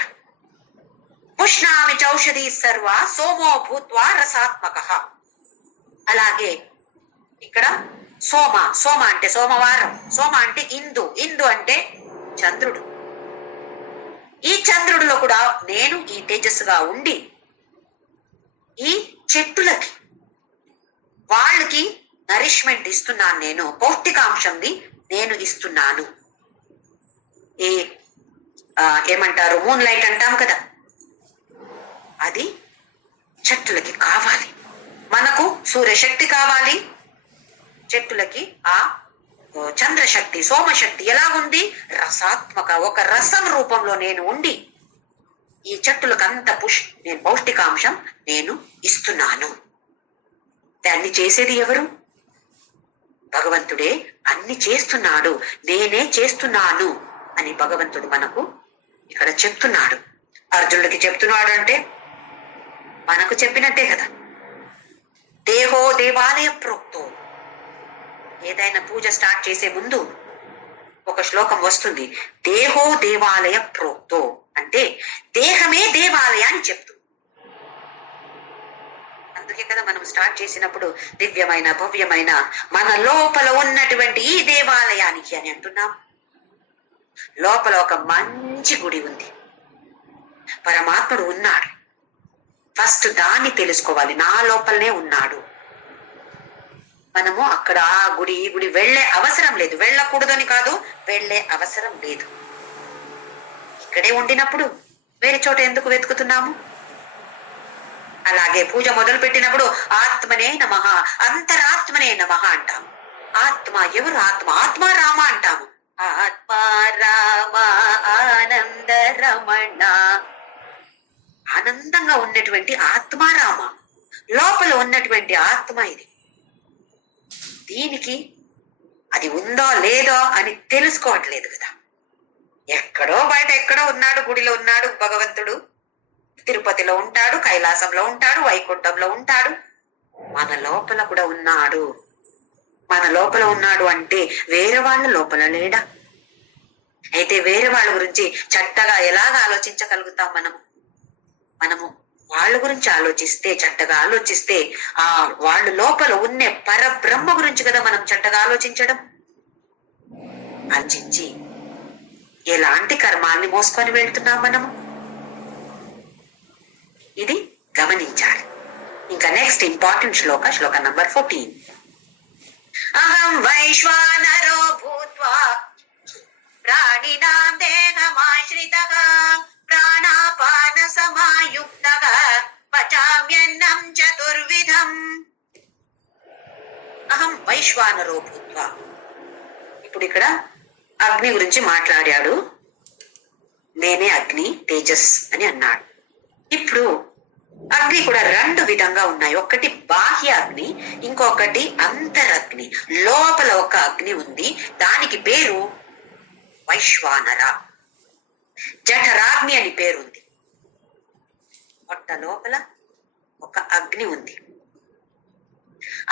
పుష్ణామి చౌషధి సర్వ సోమో భూత్వా రసాత్మకః. అలాగే ఇక్కడ సోమ, సోమ అంటే సోమవారం, సోమ అంటే ఇందు, ఇందు అంటే చంద్రుడు. ఈ చంద్రుడిలో కూడా నేను ఈ తేజస్సుగా ఉండి ఈ చెట్టులకి, వాళ్ళకి నరిష్మెంట్ ఇస్తున్నాను, నేను పౌష్టికాంశంది నేను ఇస్తున్నాను. ఈ ఏమంటారు, మూన్ లైట్ అంటాం కదా, అది చెట్టులకి కావాలి. మనకు సూర్యశక్తి కావాలి, చెట్టులకి ఆ చంద్రశక్తి, సోమశక్తి ఎలా ఉంది? రసాత్మక, ఒక రసం రూపంలో నేను ఉండి ఈ చెట్టులకు అంత నేను పౌష్టికాంశం నేను ఇస్తున్నాను. దాన్ని చేసేది ఎవరు? భగవంతుడే అన్ని చేస్తున్నాడు, నేనే చేస్తున్నాను అని భగవంతుడు మనకు ఇక్కడ చెప్తున్నాడు. అర్జునుడికి చెప్తున్నాడు అంటే మనకు చెప్పినట్టే కదా. దేహో దేవాలయ ప్రోక్తో. ఏదైనా పూజ స్టార్ట్ చేసే ముందు ఒక శ్లోకం వస్తుంది, దేహో దేవాలయ ప్రోక్తో, అంటే దేహమే దేవాలయాన్ని చెప్తుంది. అందుకే కదా మనం స్టార్ట్ చేసినప్పుడు దివ్యమైన భవ్యమైన మన లోపల ఉన్నటువంటి ఈ దేవాలయానికి అని అంటున్నాం. లోపల ఒక మంచి గుడి ఉంది, పరమాత్ముడు ఉన్నాడు. ఫస్ట్ దాన్ని తెలుసుకోవాలి, నా లోపలనే ఉన్నాడు. మనము అక్కడ ఆ గుడి ఈ గుడి వెళ్ళే అవసరం లేదు, వెళ్ళకూడదని కాదు, వెళ్ళే అవసరం లేదు. ఇక్కడే ఉండినప్పుడు వేరే చోట ఎందుకు వెతుకుతున్నాము? అలాగే పూజ మొదలు పెట్టినప్పుడు ఆత్మనే నమః, అంతరాత్మనే నమః అంటాము. ఆత్మ ఎవరు? ఆత్మ, ఆత్మ రామ అంటాము. ఆత్మ రామ ఆనంద రమణ, ఆనందంగా ఉన్నటువంటి ఆత్మారామ, లోపల ఉన్నటువంటి ఆత్మ ఇది. దీనికి అది ఉందో లేదో అని తెలుసుకోవట్లేదు కదా. ఎక్కడో బయట ఎక్కడో ఉన్నాడు, గుడిలో ఉన్నాడు భగవంతుడు, తిరుపతిలో ఉంటాడు, కైలాసంలో ఉంటాడు, వైకుంఠంలో ఉంటాడు. మన లోపల కూడా ఉన్నాడు. మన లోపల ఉన్నాడు అంటే వేరే వాళ్ళ లోపల లేడా? అయితే వేరే వాళ్ళ గురించి చెడ్డగా ఎలాగ ఆలోచించగలుగుతాం? మనము వాళ్ళ గురించి ఆలోచిస్తే, చెడ్డగా ఆలోచిస్తే, ఆ వాళ్ళు లోపల ఉన్న పరబ్రహ్మ గురించి కదా మనం చెడ్డగా ఆలోచించడం. ఆలోచించి ఎలాంటి కర్మాల్ని మోసుకొని వెళ్తున్నాం మనము, ఇది గమనించాలి. ఇంకా నెక్స్ట్ ఇంపార్టెంట్ శ్లోక నంబర్ 14. అహం వైశ్వానరో భూత్వా ప్రాణినాం దేహమాశ్రితః ప్రాణాపాన సమాయుక్తః పచామ్యన్నం చతుర్విధం అహం వైశ్వానరో భూత్వా. ఇప్పుడు ఇక్కడ అగ్ని గురించి మాట్లాడాడు. నేనే అగ్ని, తేజస్ అని అన్నాడు. ఇప్పుడు అగ్ని కూడా రెండు విధంగా ఉన్నాయి. ఒకటి బాహ్య అగ్ని, ఇంకొకటి అంతరగ్ని. లోపల ఒక అగ్ని ఉంది, దానికి పేరు వైశ్వానర. జఠరాగ్ని అని పేరుంది. పొట్ట లోపల ఒక అగ్ని ఉంది.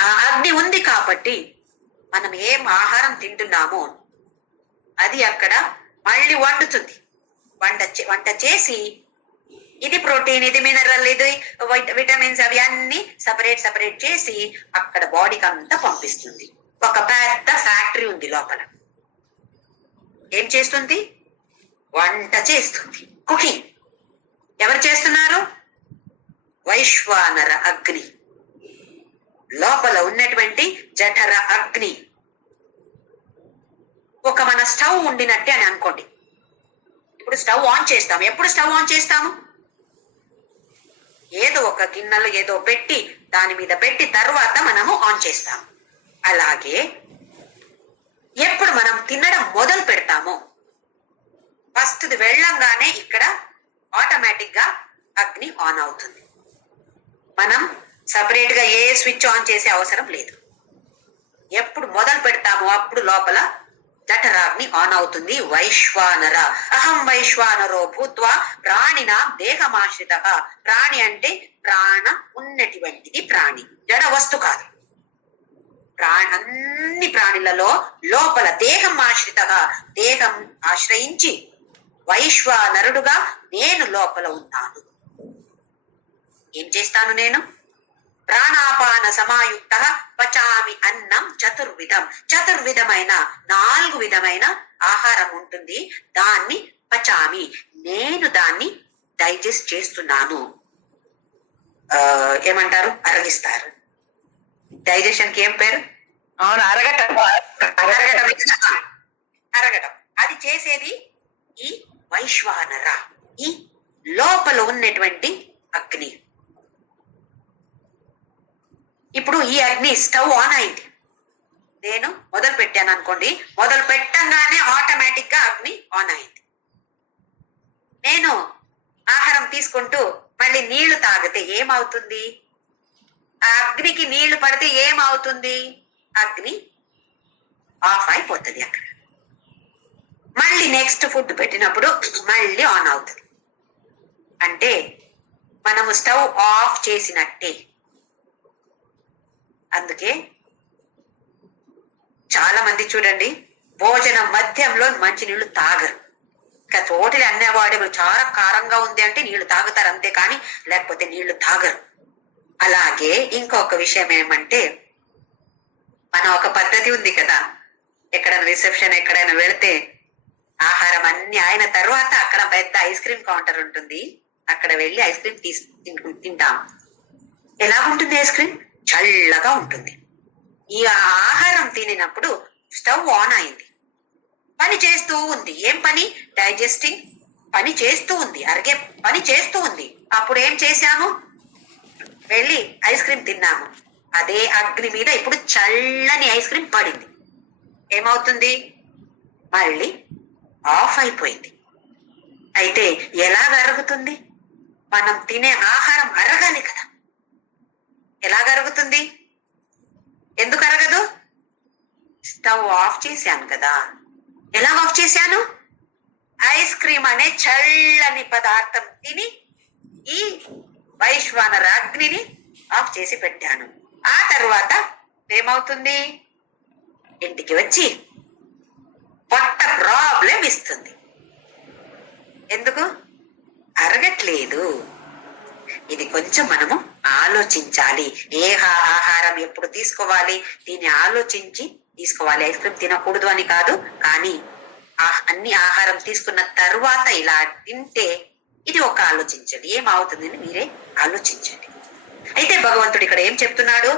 ఆ అగ్ని ఉంది కాబట్టి మనం ఏం ఆహారం తింటున్నామో అది అక్కడ మళ్ళీ వండుతుంది. వంట చేసి ఇది ప్రోటీన్, ఇది మినరల్, ఇది విటమిన్స్, అవి అన్ని సపరేట్ చేసి అక్కడ బాడీకి అంతా పంపిస్తుంది. ఒక పెద్ద ఫ్యాక్టరీ ఉంది లోపల. ఏం చేస్తుంది? వంట చేస్తుంది, కుకింగ్. ఎవరు చేస్తున్నారు? వైశ్వానర అగ్ని. లోపల ఉన్నటువంటి జఠర అగ్ని. ఒక మన స్టవ్ ఉండినట్టే అని అనుకోండి. ఇప్పుడు స్టవ్ ఆన్ చేస్తాము. ఎప్పుడు స్టవ్ ఆన్ చేస్తాము? ఏదో ఒక గిన్నెలో ఏదో పెట్టి దాని మీద పెట్టి తర్వాత మనము ఆన్ చేస్తాము. అలాగే ఎప్పుడు మనం తినడం మొదలు పెడతామో ఫస్ట్ వెళ్ళంగానే ఇక్కడ ఆటోమేటిక్ గా అగ్ని ఆన్ అవుతుంది. మనం సపరేట్ గా ఏ స్విచ్ ఆన్ చేసే అవసరం లేదు. ఎప్పుడు మొదలు పెడతామో అప్పుడు లోపల జఠరాగ్ని ఆన్ అవుతుంది. వైశ్వానర అహం వైశ్వానరో భూత్వా ప్రాణినా దేహమాశ్రితః. ప్రాణి అంటే ప్రాణ ఉన్నటువంటిది ప్రాణి, జడ వస్తు కాదు. అన్ని ప్రాణులలో లోపల దేహం ఆశ్రితః, దేహం ఆశ్రయించి వైశ్వానరుడుగా నేను లోపల ఉన్నాను. ఏం చేస్తాను నేను? ప్రాణాపాన సమాయుక్త పచామి అన్నం చతుర్విధం. చతుర్విధమైన 4 విధమైన ఆహారం ఉంటుంది. దాన్ని పచామి, నేను దాన్ని డైజెస్ట్ చేస్తున్నాను. ఏమంటారు? అరగిస్తారు. డైజెషన్ కి ఏం పేరు? అవును, అరగటం. అరగటం. అది చేసేది ఈ వైశ్వానర, ఈ లోపల ఉన్నటువంటి అగ్ని. ఇప్పుడు ఈ అగ్ని స్టవ్ ఆన్ అయింది. నేను మొదలు పెట్టాను అనుకోండి, మొదలు పెట్టంగానే ఆటోమేటిక్ గా అగ్ని ఆన్ అయింది. నేను ఆహారం తీసుకుంటూ మళ్ళీ నీళ్లు తాగితే ఏమవుతుంది? ఆ అగ్నికి నీళ్లు పడితే ఏమవుతుంది? అగ్ని ఆఫ్ అయిపోతుంది అక్కడ. మళ్ళీ నెక్స్ట్ ఫుడ్ పెట్టినప్పుడు మళ్ళీ ఆన్ అవుతుంది. అంటే మనము స్టవ్ ఆఫ్ చేసినట్టే. అందుకే చాలా మంది చూడండి, భోజనం మధ్యంలో మంచి నీళ్లు తాగరు. ఇంకా తోటలు అన్నవాడు చాలా కారంగా ఉంది అంటే నీళ్లు తాగుతారు అంతే, కానీ లేకపోతే నీళ్లు తాగరు. అలాగే ఇంకొక విషయం ఏమంటే, మన ఒక పద్ధతి ఉంది కదా, ఎక్కడైనా రిసెప్షన్ ఎక్కడైనా వెళితే ఆహారం అన్ని అయిన తర్వాత అక్కడ పెద్ద ఐస్ క్రీమ్ కౌంటర్ ఉంటుంది. అక్కడ వెళ్ళి ఐస్ క్రీమ్ తింటాం. ఎలా ఉంటుంది ఐస్ క్రీమ్? చల్లగా ఉంటుంది. ఈ ఆహారం తినినప్పుడు స్టవ్ ఆన్ అయింది, పని చేస్తూ ఉంది. ఏం పని? డైజెస్టింగ్ పని చేస్తూ ఉంది, అరిగే పని చేస్తూ ఉంది. అప్పుడు ఏం చేశాము? వెళ్ళి ఐస్ క్రీమ్ తిన్నాము. అదే అగ్ని మీద ఇప్పుడు చల్లని ఐస్ క్రీమ్ పడింది. ఏమవుతుంది? మళ్ళీ ఆఫ్ అయిపోయింది. అయితే ఎలా అరుగుతుంది? మనం తినే ఆహారం అరగాలి కదా. ఎలా అరుగుతుంది? ఎందుకు అరగదు? స్టవ్ ఆఫ్ చేశాను కదా. ఎలా ఆఫ్ చేశాను? ఐస్ క్రీమ్ అనే చల్లని పదార్థం తిని ఈ వైశ్వానర అగ్నిని ఆఫ్ చేసి పెట్టాను. ఆ తర్వాత ఏమవుతుంది? ఇంటికి వచ్చి పొట్ట ప్రాబ్లం ఇస్తుంది. ఎందుకు? అరగట్లేదు. ఇది కొంచెం మనము ఆలోచించాలి. ఏ ఆహారం ఎప్పుడు తీసుకోవాలి దీన్ని ఆలోచించి తీసుకోవాలి. ఐస్ క్రీమ్ తినకూడదు అని కాదు, కానీ అన్ని ఆహారం తీసుకున్న తర్వాత ఇలా తింటే ఇది ఒక ఆలోచించండి. ఏమవుతుందని మీరే ఆలోచించండి. అయితే భగవంతుడు ఇక్కడ ఏం చెప్తున్నాడు?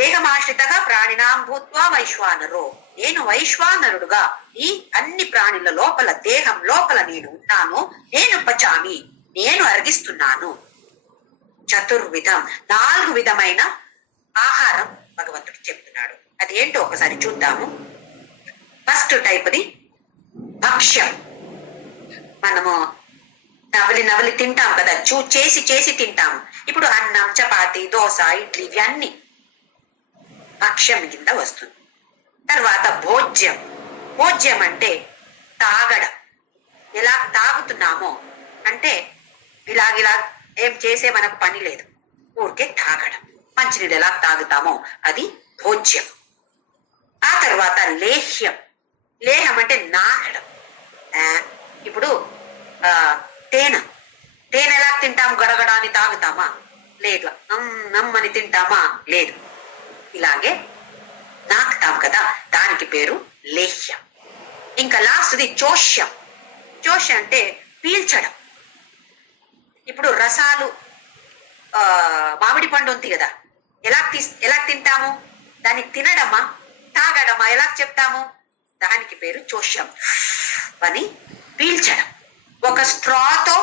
దేహమాశ్రితగా ప్రాణినాం భూత్వా వైశ్వానరో. నేను వైశ్వానరుడుగా ఈ అన్ని ప్రాణుల లోపల దేహం లోపల నేను ఉన్నాను. నేను పచామి, నేను అర్గిస్తున్నాను. చతుర్విధం, 4 విధమైన ఆహారం భగవంతుడు చెప్తున్నాడు. అదేంటో ఒకసారి చూద్దాము. ఫస్ట్ టైప్ది భక్ష్యం. మనము నవలి తింటాం కదా, చేసి తింటాం. ఇప్పుడు అన్నం, చపాతి, దోశ, ఇడ్లీ ఇవన్నీ భక్ష్యం కింద వస్తుంది. తర్వాత భోజ్యం. భోజ్యం అంటే తాగడం. ఎలా తాగుతున్నామో అంటే ఇలాగిలా ఏం చేసే మనకు పని లేదు, ఊరికే తాగడం. మంచినీళ్ళు ఎలా తాగుతామో అది భోజ్యం. ఆ తర్వాత లేహ్యం. లేహం అంటే నాగడం. ఇప్పుడు తేనె ఎలా తింటాము? గడగడాన్ని తాగుతామా? లేదు. నమ్మని తింటామా? లేదు. ఇలాగే నాకుతాం కదా, దానికి పేరు లేహ్యం. ఇంకా లాస్ట్ది చోష్యం. చోష్యం అంటే పీల్చడం. ఇప్పుడు రసాలు, మామిడి పండు ఉంది కదా, ఎలా తింటాము? దాన్ని తినడమా తాగడమా? ఎలా చెప్తాము? దానికి పేరు చోష్యం అని పీల్చడం. ఒక స్ట్రాతో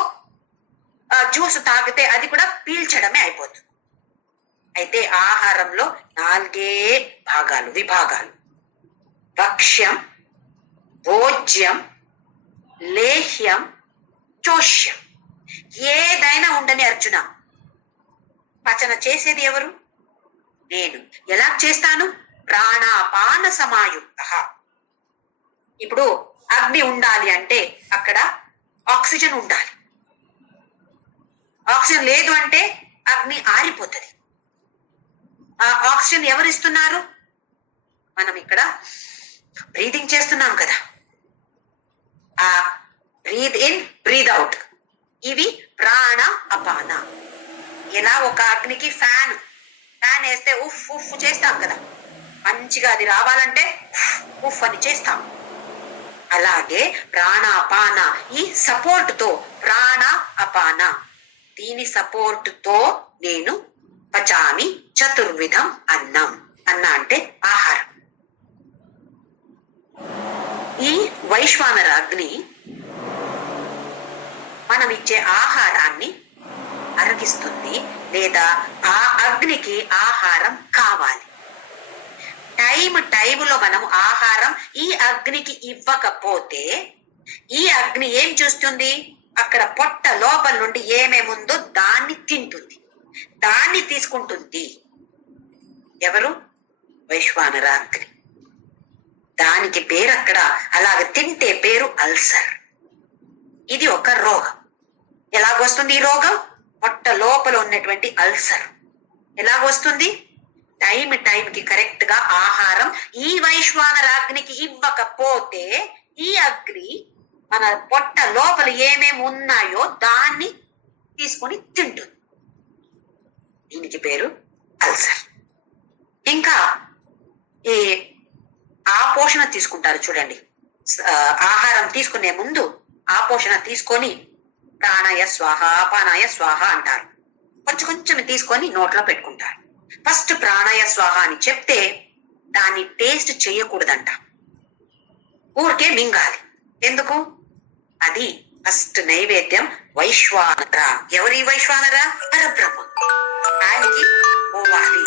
జ్యూస్ తాగితే అది కూడా పీల్చడమే అయిపోతుంది. అయితే ఆహారంలో 4 విభాగాలు: భక్ష్యం, భోజ్యం, లేహ్యం, చోష్యం. ఏదైనా ఉండని అర్జున, పచన చేసేది ఎవరు? నేను. ఎలా చేస్తాను? ప్రాణాపాన సమాయుక్త. ఇప్పుడు అగ్ని ఉండాలి అంటే అక్కడ ఆక్సిజన్ ఉండాలి. ఆక్సిజన్ లేదు అంటే అగ్ని ఆరిపోతుంది. ఆ ఆక్సిజన్ ఎవరు ఇస్తున్నారు? మనం ఇక్కడ బ్రీదింగ్ చేస్తున్నాం కదా, ఆ బ్రీద్ ఇన్ బ్రీద్ అవుట్, ఇవి ప్రాణ అపాన. ఎలా ఒక అగ్నికి ఫ్యాన్ వేస్తే ఉఫ్ ఉఫ్ చేస్తాం కదా, మంచిగా అది రావాలంటే ఉఫ్ అని చేస్తాం. అలాగే ప్రాణాపాన, ఈ సపోర్ట్ తో ప్రాణ అపాన, దీని సపోర్ట్ తో నేను పచామి చతుర్విధం అన్నం. అన్న అంటే ఆహారం. ఈ వైశ్వానర అగ్ని మనం ఇచ్చే ఆహారాన్ని అరగిస్తుంది, లేదా ఆ అగ్నికి ఆహారం కావాలి. టైములో మనం ఆహారం ఈ అగ్నికి ఇవ్వకపోతే ఈ అగ్ని ఏం చూస్తుంది? అక్కడ పొట్ట లోపల నుండి ఏమేముందో దాన్ని తింటుంది, దాన్ని తీసుకుంటుంది. ఎవరు? వైశ్వానర అగ్ని. దానికి పేరు అక్కడ అలాగ తింటే పేరు అల్సర్. ఇది ఒక రోగం. ఎలాగొస్తుంది ఈ రోగం? పొట్ట లోపల ఉన్నటువంటి అల్సర్ ఎలాగొస్తుంది? టైంకి కరెక్ట్ గా ఆహారం ఈ వైశ్వానర అగ్నికి ఇవ్వకపోతే ఈ అగ్ని మన పొట్ట లోపల ఏమేమి ఉన్నాయో దాన్ని తీసుకొని తింటుంది. దీనికి పేరు అల్సర్. ఇంకా ఈ ఆపోషణ తీసుకుంటారు చూడండి. ఆహారం తీసుకునే ముందు ఆపోషణ తీసుకొని ప్రాణాయ స్వాహ, అపానాయ స్వాహ అంటారు. కొంచెం తీసుకొని నోట్లో పెట్టుకుంటారు. ఫస్ట్ ప్రాణాయ స్వాహ అని చెప్తే దాన్ని టేస్ట్ చేయకూడదంట, ఊరికే మింగాలి. ఎందుకు? అది ఫస్ట్ నైవేద్యం వైశ్వానర. ఎవరి వైశ్వానర? పరబ్రహ్మ. ఆయనకి పోవాలి,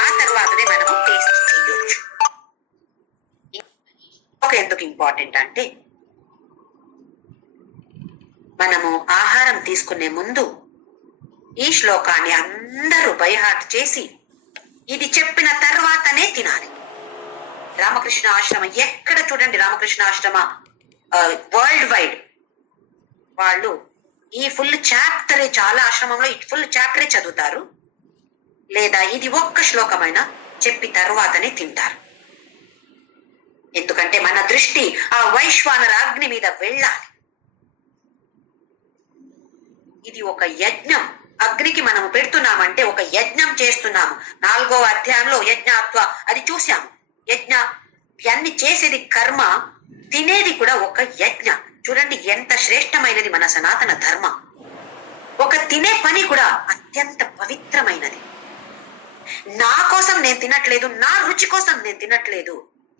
ఆ తర్వాతనే మనము టేస్ట్ చేయొచ్చు. ఎందుకు ఇంపార్టెంట్ అంటే మనము ఆహారం తీసుకునే ముందు ఈ శ్లోకాన్ని అందరూ బైహార్ట్ చేసి ఇది చెప్పిన తర్వాతనే తినాలి. రామకృష్ణ ఆశ్రమం ఎక్కడ చూడండి, రామకృష్ణ ఆశ్రమ వరల్డ్ వైడ్ వాళ్ళు ఈ ఫుల్ చాప్టరే, చాలా ఆశ్రమంలో ఈ ఫుల్ చాప్టరే చదువుతారు, లేదా ఇది ఒక్క శ్లోకమైనా చెప్పి తర్వాతనే తింటారు. ఎందుకంటే మన దృష్టి ఆ వైశ్వానర అగ్ని మీద వెళ్ళాలి. ఇది ఒక యజ్ఞం. అగ్నికి మనము పెడుతున్నామంటే ఒక యజ్ఞం చేస్తున్నాము. 4వ అధ్యాయంలో యజ్ఞాత్వ అది చూసాము. ఇవన్నీ చేసేది కర్మ, తినేది కూడా ఒక యజ్ఞ. చూడండి ఎంత శ్రేష్టమైనది మన సనాతన ధర్మం. ఒక తినే పని కూడా అత్యంత పవిత్రమైనది. నా కోసం నేను తినట్లేదు, నా రుచి కోసం నేను తినట్లేదు,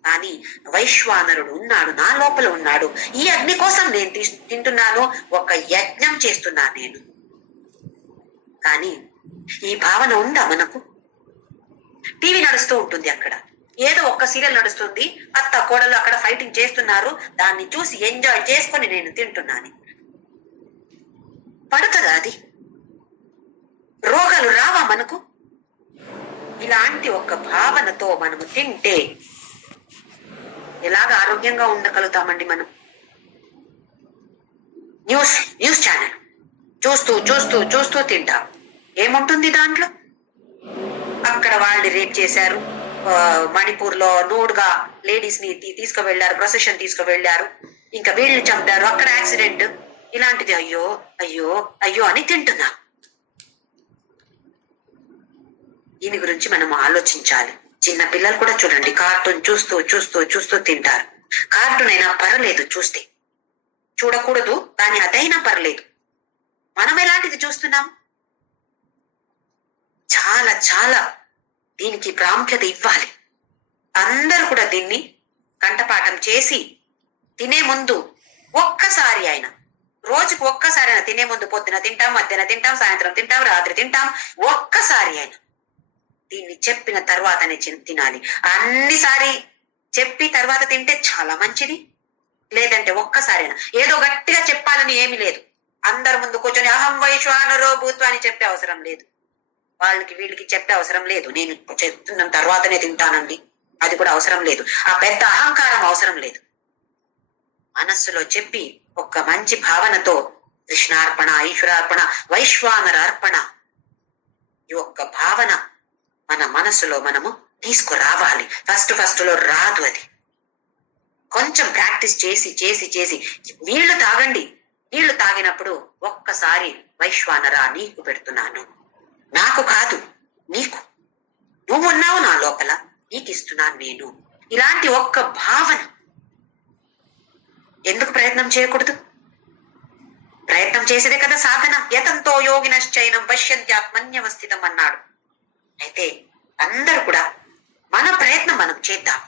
కానీ వైశ్వానరుడు ఉన్నాడు, నా లోపల ఉన్నాడు. ఈ అగ్ని కోసం నేను తింటున్నాను, ఒక యజ్ఞం చేస్తున్నాను నేను. కానీ ఈ భావన ఉందా మనకు? టీవీ నడుస్తూ ఉంటుంది, అక్కడ ఏదో ఒక్క సీరియల్ నడుస్తుంది, అత్త కోడలు అక్కడ ఫైటింగ్ చేస్తున్నారు, దాన్ని చూసి ఎంజాయ్ చేసుకొని నేను తింటున్నాను. పడుతుందా అది? రోగాలు రావా మనకు? ఇలాంటి ఒక భావనతో మనము తింటే ఎలాగ ఆరోగ్యంగా ఉండగలుగుతామండి మనం? న్యూస్ ఛానల్ చూస్తూ చూస్తూ చూస్తూ తింటాం. ఏముంటుంది దాంట్లో? అక్కడ వాళ్ళని రేప్ చేశారు, మణిపూర్ లో నోడుగా లేడీస్ ని తీసుకువెళ్లారు, ప్రొసెషన్ తీసుకువెళ్లారు, ఇంకా వీళ్ళని చంపారు, అక్కడ యాక్సిడెంట్, ఇలాంటిది. అయ్యో అయ్యో అయ్యో అని తింటున్నాం. దీని గురించి మనం ఆలోచించాలి. చిన్న పిల్లలు కూడా చూడండి, కార్టూన్ చూస్తూ చూస్తూ చూస్తూ తింటారు. కార్టూన్ అయినా పర్లేదు చూస్తే, చూడకూడదు కానీ అదైనా పర్లేదు. మనం ఎలాంటిది చూస్తున్నాం? చాలా చాలా దీనికి ప్రాముఖ్యత ఇవ్వాలి. అందరూ కూడా దీన్ని కంఠపాఠం చేసి తినే ముందు ఒక్కసారి అయినా, రోజుకు ఒక్కసారి అయినా, తినే ముందు పొద్దున తింటాం, మధ్యాహ్నం తింటాం, సాయంత్రం తింటాం, రాత్రి తింటాం, ఒక్కసారి అయినా దీన్ని చెప్పిన తర్వాతనే తినాలి. అన్నిసారి చెప్పి తర్వాత తింటే చాలా మంచిది. లేదంటే ఒక్కసారైనా, ఏదో గట్టిగా చెప్పాలని ఏమీ లేదు. అందరి ముందు కూర్చొని అహం వైశ్వానరో భూత్వా అని చెప్పే అవసరం లేదు. వాళ్ళకి వీళ్ళకి చెప్పే అవసరం లేదు. నేను చెప్తున్న తర్వాతనే తింటానండి, అది కూడా అవసరం లేదు. ఆ పెద్ద అహంకారం అవసరం లేదు. మనస్సులో చెప్పి ఒక్క మంచి భావనతో కృష్ణార్పణ, ఈశ్వరార్పణ, వైశ్వానర అర్పణ, ఈ ఒక్క భావన మన మనసులో మనము తీసుకురావాలి. ఫస్ట్ లో రాదు అది. కొంచెం ప్రాక్టీస్ చేసి చేసి చేసి నీళ్లు తాగండి. నీళ్లు తాగినప్పుడు ఒక్కసారి వైశ్వానరా నీకు పెడుతున్నాను, నాకు కాదు నీకు, నువ్వు ఉన్నావు నా లోపల, నీకు ఇస్తున్నాను నేను. ఇలాంటి ఒక్క భావన ఎందుకు ప్రయత్నం చేయకూడదు? ప్రయత్నం చేసేదే కదా సాధన. యతంతో యోగినశ్చైనం పశ్యంత్యాత్మన్యవస్థితం అన్నాడు. అయితే అందరూ కూడా మన ప్రయత్నం మనం చేద్దాం.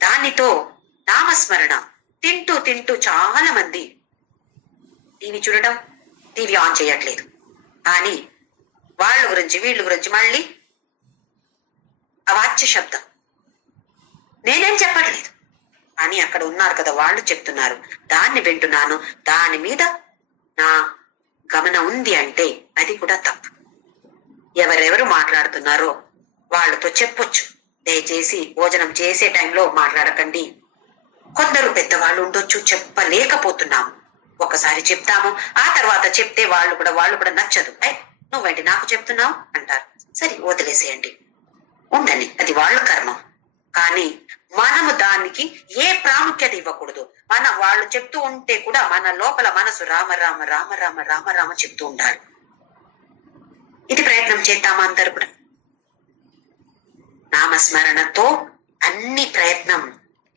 దానితో నామస్మరణ తింటూ తింటూ చాలా మంది టీవీ చూడడం, టీవీ ఆన్ చేయట్లేదు, కానీ వాళ్ళ గురించి వీళ్ళ గురించి మళ్ళీ అవాచ్య శబ్దం. నేనేం చెప్పట్లేదు, కానీ అక్కడ ఉన్నారు కదా వాళ్ళు చెప్తున్నారు, దాన్ని వింటున్నాను, దాని మీద నా గమనం ఉంది అంటే అది కూడా తప్పు. ఎవరెవరు మాట్లాడుతున్నారో వాళ్ళతో చెప్పొచ్చు, దయచేసి భోజనం చేసే టైంలో మాట్లాడకండి. కొందరు పెద్దవాళ్ళు ఉండొచ్చు, చెప్పలేకపోతున్నాము, ఒకసారి చెప్తాము, ఆ తర్వాత చెప్తే వాళ్ళు కూడా నచ్చదు, నువ్వేంటి నాకు చెప్తున్నావు అంటారు. సరే వదిలేసేయండి, ఉండని, అది వాళ్ళ కర్మం. కానీ మనము దానికి ఏ ప్రాముఖ్యత ఇవ్వకూడదు. వాళ్ళు చెప్తూ ఉంటే కూడా మన లోపల మనసు రామ రామ రామ రామ రామ రామ చెప్తూ ఉండాలి. ఇది ప్రయత్నం చేద్దామా అందరు కూడా? నామస్మరణతో అన్ని ప్రయత్నం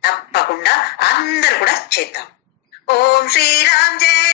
తప్పకుండా అందరు కూడా చేద్దాం. ఓం శ్రీరామ్ జయ